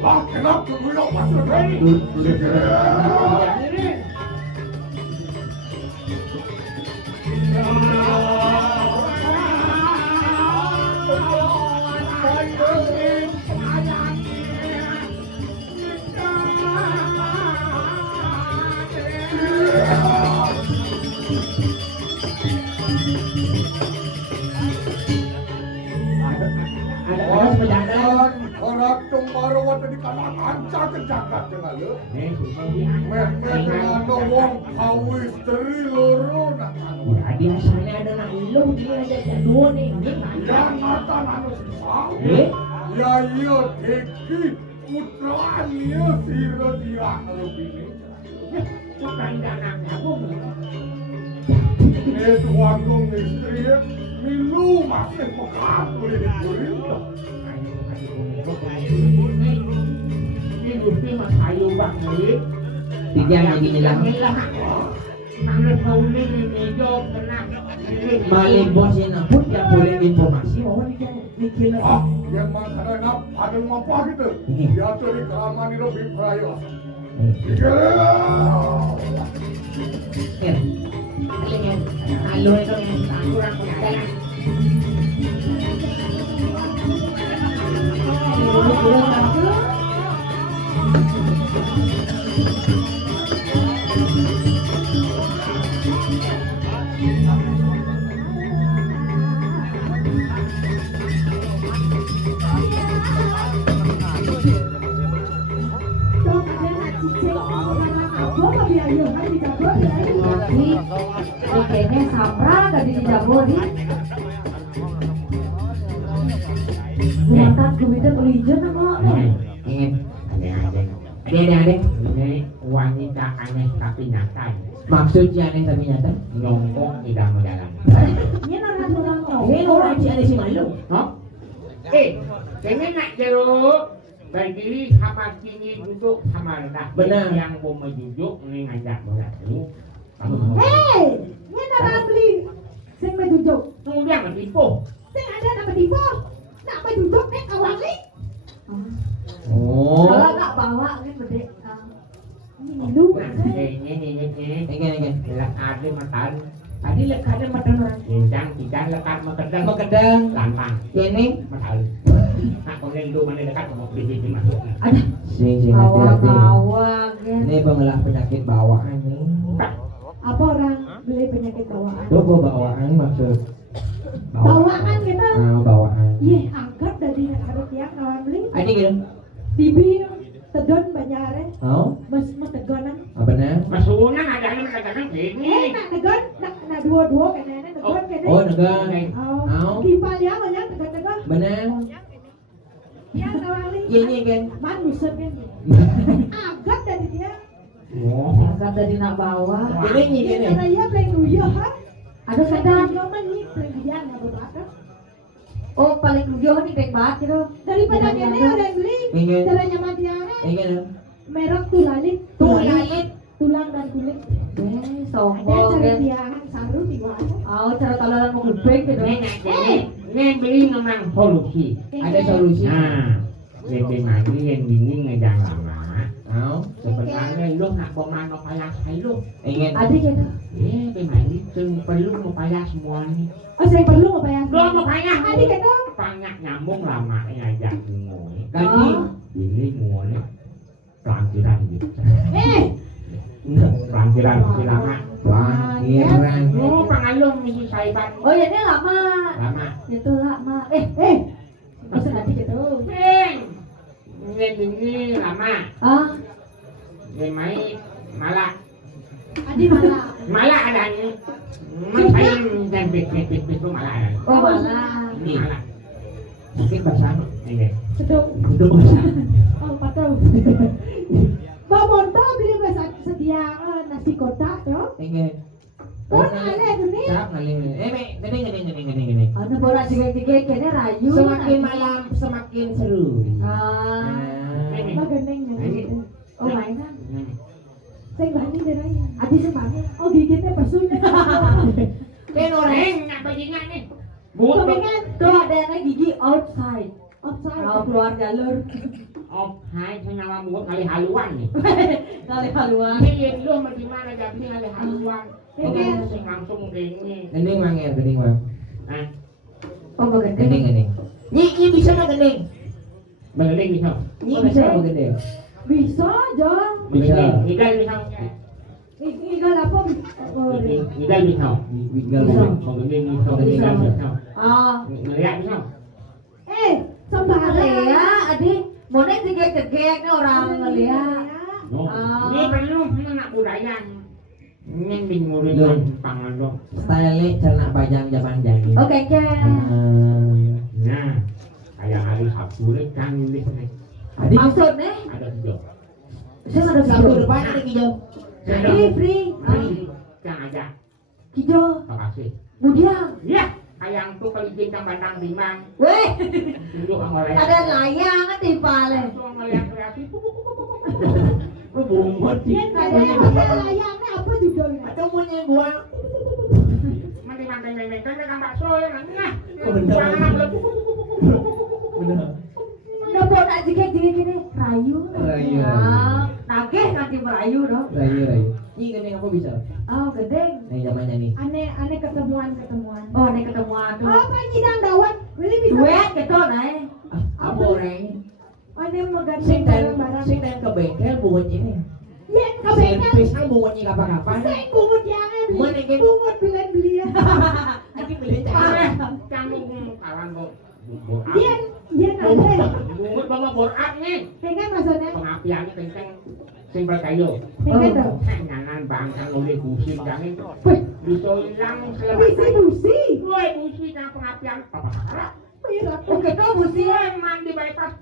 lah kenapa tunggu lo masuk lagi? Ada sepeda. Orang tembara waktu di kanan ancak ke jagat jangan lo. Dengan wong kawis teri loro nak anu. Jadi asalnya ada nak lu dia ada dua nih. Jangan anu sisau. Ya iya teki putraan dia sira dia kalau bini. bukan anak aku. Itu wanggung istri milu masih pekat boleh dikulit. Ini Gusti mas ayu bang ini. Tidak lagi nilang. Kalau kau ini jawab tenang. Balik bos ini pun yang boleh informasi bahwa dia mikir. Yang mana nak ada apa gitu? Dia cari keraman itu biprayo. Halo itu yang kurang pengajaran. Kayaknya Samra gak dijabori. Buatan kumita religion apa? Ingin ada ini wanita aneh tapi nyata. Maksudnya aneh tapi nyata. Nyongkok tidak mendalam. Ini orang Ini orang si aneh si malu. Kayaknya nak jeruk berdiri sama kini duduk sama rendah. Benar. Yang mau menjujuk ini ngajak bola ini. Hei, ini orang beli. Sing menjujuk. Kemudian menipu. Sing ada nama tipu. Nak menjujuk nek awak ni. Oh. Kalau tak bawa kan berde. Ini lu. Ini lekar makan. Tadi lekatnya makan orang. Tidak lekar makan. Makedang. Lambang. Ini. Makan. Nak kau nendu mana dekat mau beli masuk. Ada. Sing Bawa-bawa kan. Ini pengelah penyakit bawaan nih. Apa orang beli penyakit bawaan? Bawaan maksud. Bawaan gitu. Bawaan. Iya, angkat dari ada tiang kawan beli. Ini gitu. Dibi tedon banyare. Oh, Mas tegonan. apa nih? Masukan ada yang katakan gini. Nak tegon, nak dua-dua kena tegon kena. Oh, negang. Oh. Kimpal ya banyak tegon-tegon. Benar. Ya kawan beli. Iya kan. Man musuh kan. Angkat dari dia. Oh. Angkat dari nak bawah. Ini. Karena ya play duya ha. Ada sedang. Yo man ni play duya na berapa? Oh, paling duya ni baik banget gitu. Daripada kene ada yang beli. Ingin. Caranya matiara. Ingin. Merah tulalit. Tulang dan kulit. Ada Sombong cara kan. tiangan saru di bawah. Oh, cara talaran mau gebeng gitu. Ini beli memang solusi. Ada solusi. Nah, lebih mandi yang dingin ngejang lama. Oh, Sebenarnya lu nak pemano payah saya lu. ingin. Ada gitu. Lebih mandi perlu mau payah semua nih. Oh, saya perlu apa ya? Lu mau payah. Ada gitu. Banyak nyambung lama ngajak ngomong. Gaji. Ini ngomongnya pelanggaran gitu. Pelanggaran lama. Pelanggaran. Lu pengalung misi saiban. Oh, ya ini lama. Lama. Itu lama. Masa nanti gitu. Ini lama. Ah, Ini mai malah. Adi malah. Malah ada ini. Saya dan pit itu malah ada. Oh, malah. Ini malah. Mungkin bahasa apa? Ini. Sedung. Untuk bahasa. Oh, patau. Mbak Monta beli bahasa sedia nasi kotak yo. Ingin. Oh, ada itu nih. Siap ngaling. Gini. Ano bola tiga-tiga kene rayu. Semakin malam semakin seru. Ah, Ini. maganeng ya. Oh, mainan. Sing bani derai. Adi sing bani. Oh gigitnya basuhnya. Kan orang Neng, apa jingan nih? Buat Kepengen tuh ada yang gigi outside. Outside. Oh, keluar jalur. oh, hai senyawa buat kali haluan nih. Kali haluan. Ini lu mau di mana jadi kali haluan? Pengen. Sing langsung gini. gening mangir gening mang. Nah, Oh, bagus. Gening. Nyi bisa nggak gening? balik bisa. Nyi bisa apa gening? Bisa aja. Bisa. Igal bisa. Igal apa? Igal bisa. Wigal Bisa. Mau gini bisa. Igal bisa. Ah. Ngeliat bisa. Sembara ya, adik. Mau nih cegek-cegek nih orang ngeliat. Ini perlu anak budaya. Ini murid pangan dong. Style celana panjang zaman jahil. Oke, Nah, kayak hari Sabtu nih kan ini nih. Adik maksudnya? Ada hijau. Saya ada Sabtu hijau. depan ada hijau. Free. Yang aja. Hijau. Makasih. Budiang. Ya, ayang tuh kali jengkang bandang bimang. Weh, Tunjuk ngeliat. ada layang kan di pale. Langsung ngeliat kreasi. Burung mati. Layangnya apa juga? Atau punya gua. Mati manteng kan bakso ya nah. Oh, bener. Bener. Udah mau nak jegek gini. Rayu. Rayu. Nageh nanti merayu dong. Rayu. Nyi gening apa bisa? Oh, gedeng. Nih zamannya nih. Aneh ketemuan. Oh, aneh ketemuan tuh. Apa nyidang dawan? Beli bisa. Duet gitu nah. Apa orang? Aneh mau ganti Sing dan barang-barang. ke bengkel bungut ini. Iya, ke bengkel. Servis kan bungut ini kapan-kapan. Sing bungut jangan beli. Mana yang Bungut beli. Lagi beli Canggung kawan kok. Dia ada. Bungut bawa bor up nih. Pengen maksudnya? Pengapiannya kenceng. Sing berkayu. Pengen dong. Nyanan bangkang oleh busi jangan. Wih, Bisa hilang busi. Woi busi yang pengapian. Oke, tuh busi. Woi mandi bypass.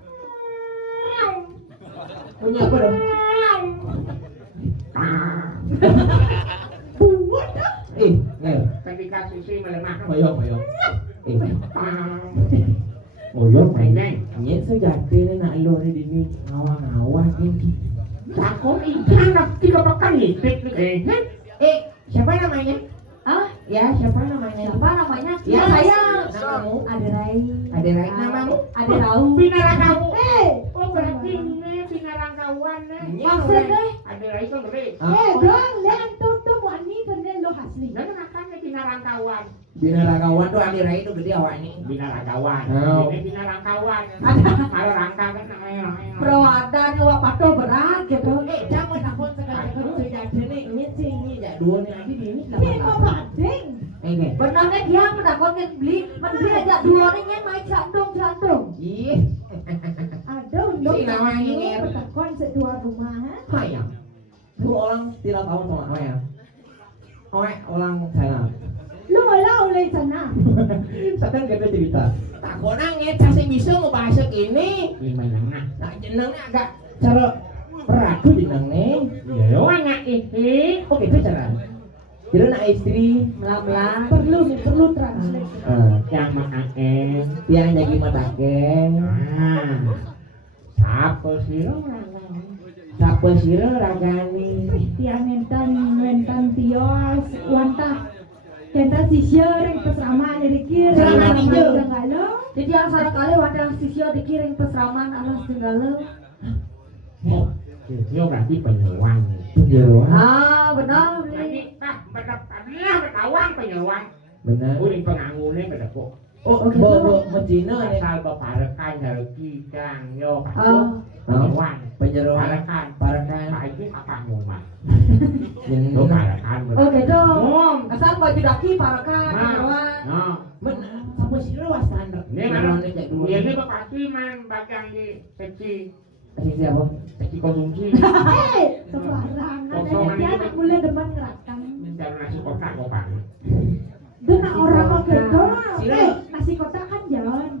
punya apa dong? Bungut dah. Ngel. Ketika sisi melemah. Moyong. Pang. Moyong. Neng. Nyet sejati nih nak lo nih dini ngawang ini. Takut ikan tiga pekan nih. Siapa namanya? Ah, Ya, siapa namanya? siapa namanya? Ya, saya. Namamu? Aderai. Aderai namamu? Aderau. Binarang kamu. Oh berarti ini binarang kawan nih. Maksudnya? Ada lagi kan beri. Dong, lihat tuh wani kena lo hasli. Dan makannya binarang kawan. Binaragawan tuh Aderai itu gede awak ini. Binarang kawan. Oh. Ini binarang kawan. Kalau rangka kan namanya. Perawadan awak pato berat gitu. Jangan takut sekali sejati nih nyet sih ini ya dua nih lagi di ini Dia mau bading. Benarnya dia menakutkan beli aja dua orangnya main jantung. Ih, Aduh, Si namanya Nger. Petakon sedua rumah. hayang. Lu orang tidak tahu sama apa ya? Orang sana. Lu lah oleh sana. Sekarang kita cerita. Tak kau nangis, saya bisa ngebahas ini. Lima nang. Nah, jenengnya agak cara beraku jenengnya. Ya, wanyak ini. Oke, itu cara. Jadi nak istri, Melang-melang. Perlu translate. Yang makan yang jadi matake. Siapa sih lo? Siapa sih lo ragani? Tiang mentan tios wantah. Kenta sisir yang pesrama dari kiri. Pesrama di jauh. Senggalo. Jadi yang salah kali wadah sisio dikiring pesraman alas segala. Dia berarti penyewang. Penjeruan. Ah, benar. Nanti bertawang penyewang. Benar. Uling pengangunnya berdepok. Oh, bawa Medina nih. Asal beparekan dari kang yo Ah. penyewang. Penjeruan. Parekan. Parakan. Nah itu apa ngomong? Yang Lo parekan. Oh gitu. Ngom. Asal baju daki parakan, kawan. Nah. Benar. Siapa sih lo wasan? Ini kan ini pasti man bagian di seksi Siapa? seksi konsumsi. Hei, sembarangan. Kosongan Dia itu. anak mulai demen ngerakang. Mencari nasi kotak kopang. Dena orang mau gitu. Sila. Nasi kotak kan jalan.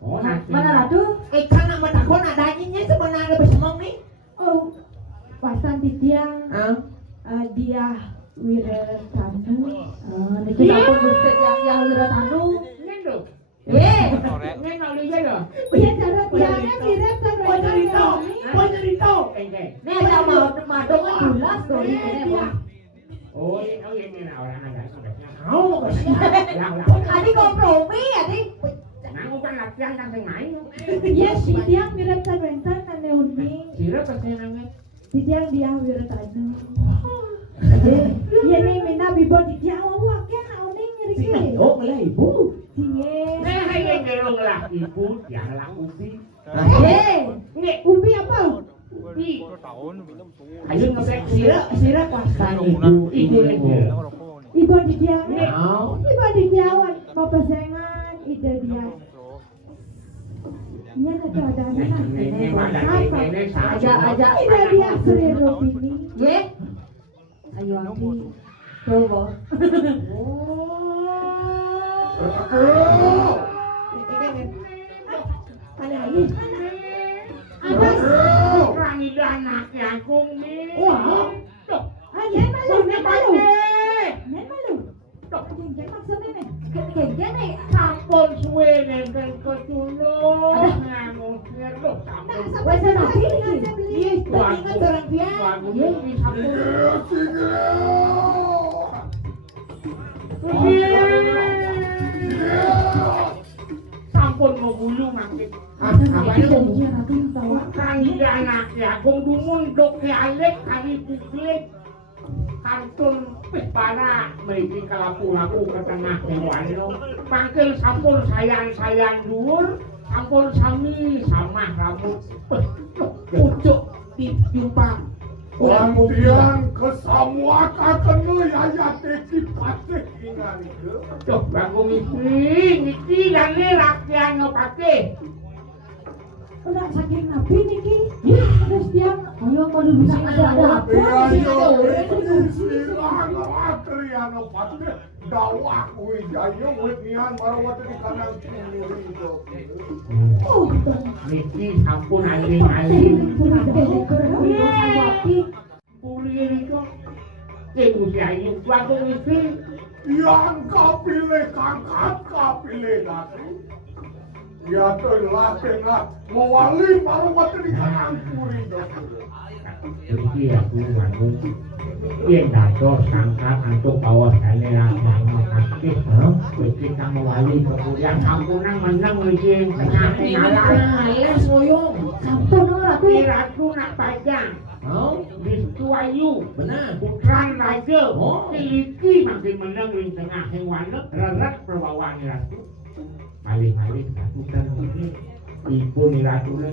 Oh nasi. Mana ratu? Karena metakon ada anjingnya sebenarnya besemong nih. Oh, pasan titiang. Dia Wiratanu. Niki lapor bustet yang wira tanu. Ini lo. Ini mau lihat loh. Iya cara tiangnya mirip sama Nih ada madu kan bulas tuh ini. Oh ini orang ada sebetulnya. Adi kompromi, Adi. Nang bukan latihan kan main. Iya si tiang mirip sama Rentan kan unik. Sira pasti nangis. Si tiang dia mirip aja. Iya nih mina bibo di tiang wah kan unik nyeri. Oh ngelai ibu. Singe. Nah yang gerong lah ibu yang lah ubi. Ini Ubi apa? ubi. Ayo ngebek Sira kuasa ibu. Ibu aja. Ibu di tiang. Nah. Ibu di tiang. Bapak sengan ide dia. Iya ada Aja. Ide dia sering Robini. Ye. Ayo Abi. Coba. Ada lagi. Orang itu anak yang kumi. Wah. Nen malu. Nen maksudnya nih. Kayaknya nih. Sampun suwe nengken keculung. Ngangusir loh sampun. Wes ana iki. Waduh, ini sampun. Sampun mau bulu makin. Kang iki anak ya, kung dumundok ke alek kali publik. Kantun para mriki kalapu-lapu ke tengah hewan lo. Pangkel sampun sayan-sayan dhuwur, sampun sami samah rambut. Pucuk jumpa. Kemudian kesamua kakenu yaya teki pate ingan itu. Tuh, bangun niki dan rakyat ngepake. Udah saking nabi niki. Terus tiang Ayo kalau bisa ada Ayo silang akrian pate dawak wijayo witnian barawat di kanan kiri itu. Oh, Niki sampun aling-aling. Wapi. Kuliah itu. Ibu si Ayu, bangun niki. Yang kapile kakak kapile nasi. Ya telah tengah mewali barawat di kanan kiri itu. Jadi aku bangun. Yang dados sangka untuk bawa sekali rakyat ngepake. Kita mewali kemudian sampunan menang niki. Tengah-tengah. Sampun ora tuh. Ratu nak pajang. Oh, Bistu Ayu. benar. Putran Raja. Oh. Siliki makin menang di tengah hewan. Rerat perbawaan ratu. Malih-malih ratu dan mungkin. Ibu ni ratu ni.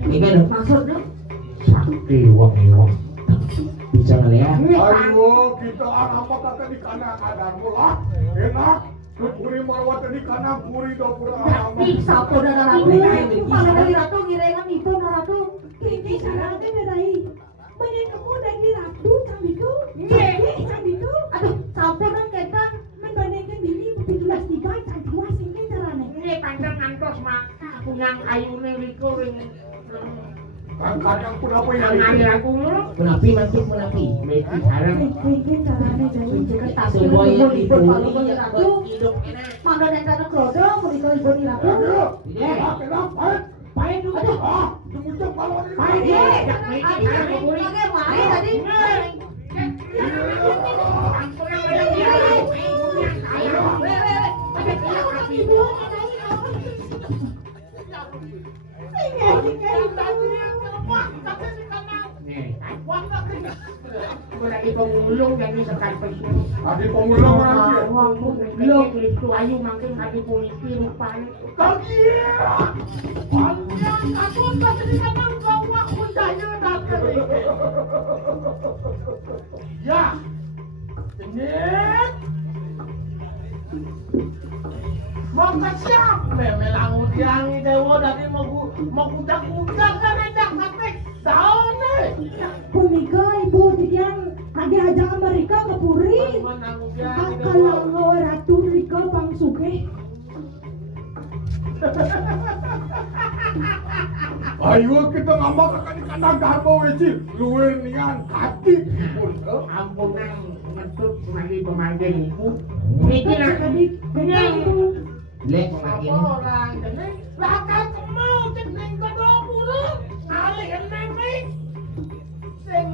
Ini kan Maksudnya Sakti wong-wong. bisa ngeliat. Ayo kita anak kata di kanan ada mulak enak. Kuri marwat di kanan kuri dapur anak. sampun ada ratu. Mana dari ratu ngirengan ibu ratu. Ini sekarang kan ada ini. Banyak kamu dari ratu cambiku. Cambiku. Aduh, sampun kan ketan. Membandingkan diri 17 cantik wah sini caranya. Ini panjang ngantos maka punyang ayune riko ring. Kadang pun apa yang Yang aku lu. Menapi mantuk menapi. Mesti sarang. Mungkin caranya dari Jangan tak Semua yang ibu dibeli ratu. hidup enak. Mangga dan tanah krodo, kuliko ibu ni ratu. kenapa? Pain dulu. Semuanya kalau ini. Pain Ye, dia. adi lagi main tadi. Lagi pemulung jadi sekan pesu. Adik pemulung nanti. Belum itu ayu makin hati polisi rupanya. Kagian. Panjang aku tak cerita kau aku jaya datang. Ya. Ini. Mau kesiap memelang udiang dewa dari mau kudak-kudak kan enak tapi tahun nih. Punika ibu yang lagi ajak Amerika ke Puri. Kalau ratu Rika pangsuke. Ayo kita ngambak akan kandang garbo weci luar nian kati pun. Ampunan mentut lagi pemanggil ibu. Ini nak Jadi yang Lek lagi ini. orang jeneng lakal kemau jeneng kedua burung ngalih eneng nih sing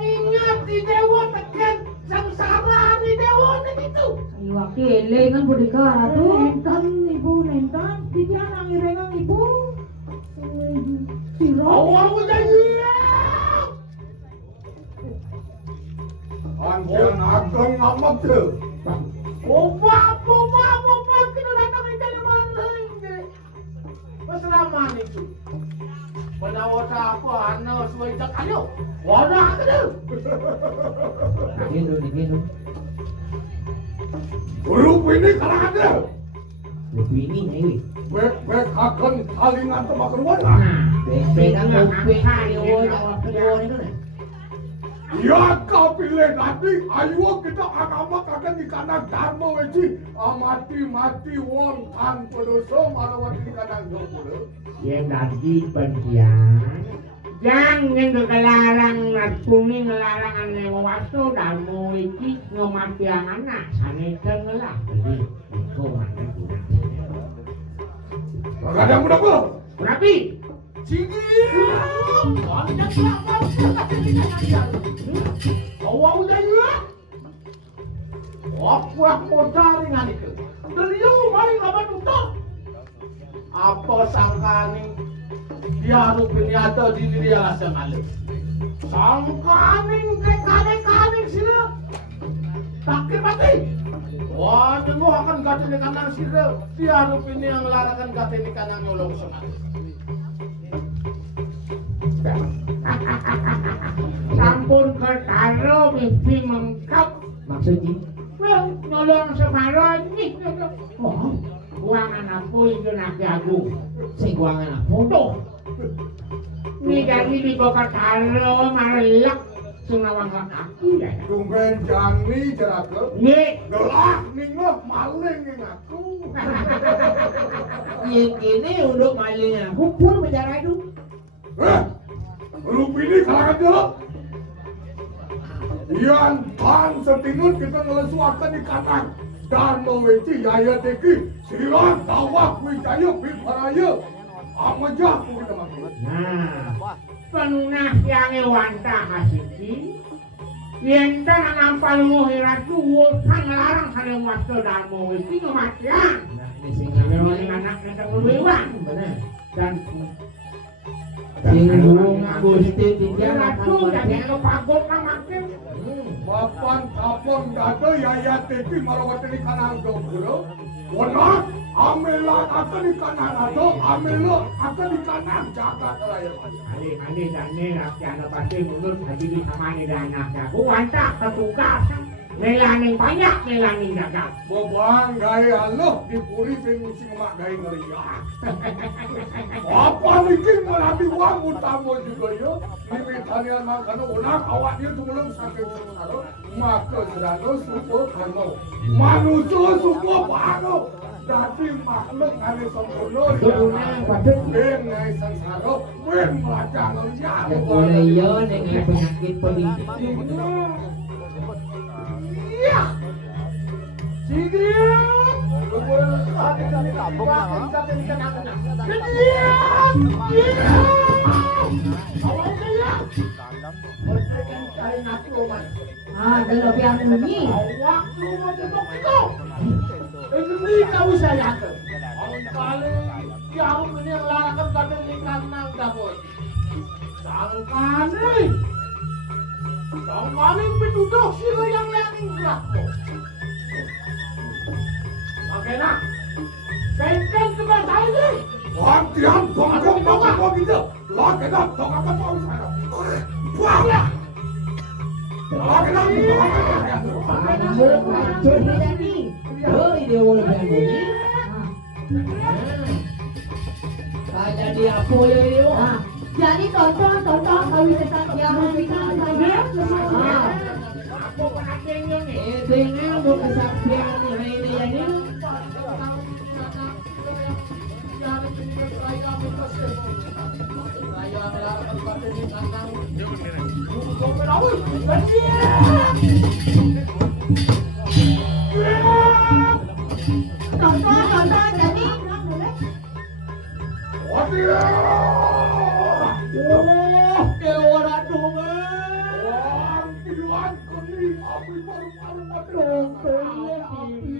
ingat di dewa tekan sengsara di dewa itu Iwa kelengan berdekar tuh. Nentan ibu nentan, dia nangireng ibu. Si awang udah iya anjir ageng amat tuh Boba, kita datang di dalam mana ini? Peselaman itu. Penawata apa? Anak suai tak ayo. Wadah tu. Digino. Grup ini kalah ada. Lebih ini ini. Bek akan salingan temakan wadah. Beda nguping kedua itu nih. Ya kau pilih nanti, ayo kita agama akan di kanan dharma weci, mati wong kan pedoso malawat di kanan jomblo. Yang lagi pendian jangan kelarang nat kuning larangan yang wasto dan mau iki ngomati anak sane tengelah jadi kau mana kurang Kadang berapa? berarti Sini. Banyak berapa? Awak udah ya? Aku mau cari ngani ke. Beliau mari kapan tutup? Apa sangkani? Dia rupanya ada di diri dia sengaja. Sangkani ke kane sini. Takir mati. Wah, tunggu akan kata di kanan sini. Dia rupanya yang larakan kata di kanan nyolong sengaja. sampun ketaro mimpi mengkap Maksudnya? well nolong separo ini oh buangan aku itu nasi agung Sing kuangan apa? tuh ini jadi di bawah ketaro marelak sunawang kaki ya Tumben jani jeraga. ini Gelak ningok maling yang aku. Yang ini untuk maling aku pun penjara itu. Rupini kalangan jelek. Yang tan setingut kita ngelesuakan di kanan. Dan meweci yaya teki. Silang tawak wijaya biparaya. Amajah pun kita makin. nah penunah yang wanta hasiki yenta ngampal muhirat tuwo sang larang sang wasto dan meweci kematian Nah, ini sing memang anak kita berlewan benar. dan Sing burung Gusti tiga ratu jadi kepagot nang makin Bapan kapon dada yaya teki marawat di kanan jomblo. Wana amela akan di kanan atau amela akan di kanan jagat raya. Ane dane rakyat pasti mundur haji di samane dan anaknya. Wanta petugas melaning banyak melaning dagang. Bobang gaya Allah dipuri sing mak gaya ngeriak. Apa niki melati uang utama juga ya. Limitanian makanya unak awak dia tu belum sakit sebenarnya. Maka sedang suku karno. Manusia suku pano. Jadi makhluk ada sempurna. Ben ngai sangsara. Ben melacak ngeriak. Boleh ya dengan penyakit pedih. Iya. Sigit. Ah, ada lebih yang bunyi. Waktu mau tembak itu. Ini kau saya ke. Orang paling jauh ini yang larakan kadang di kanan dapur. Sangkani pitudok sila yang belakang. Oke nak. Benteng sebelah saya ni. Latihan bongkong gitu. Latihan dong apa mau saya. Buanglah. Latihan Racun dia ni. Oh, dia boleh bunyi. Tanya dia apa ya dia? Nah, jadi tonton kalau kita yang kita saja. Aku pernah tengok ni. Dengan berkesaksian hari dia ni. Tonton saan kami? Wadia! Oh, keluar aduh Wang, piluan ko ni api paru-paru mati. Api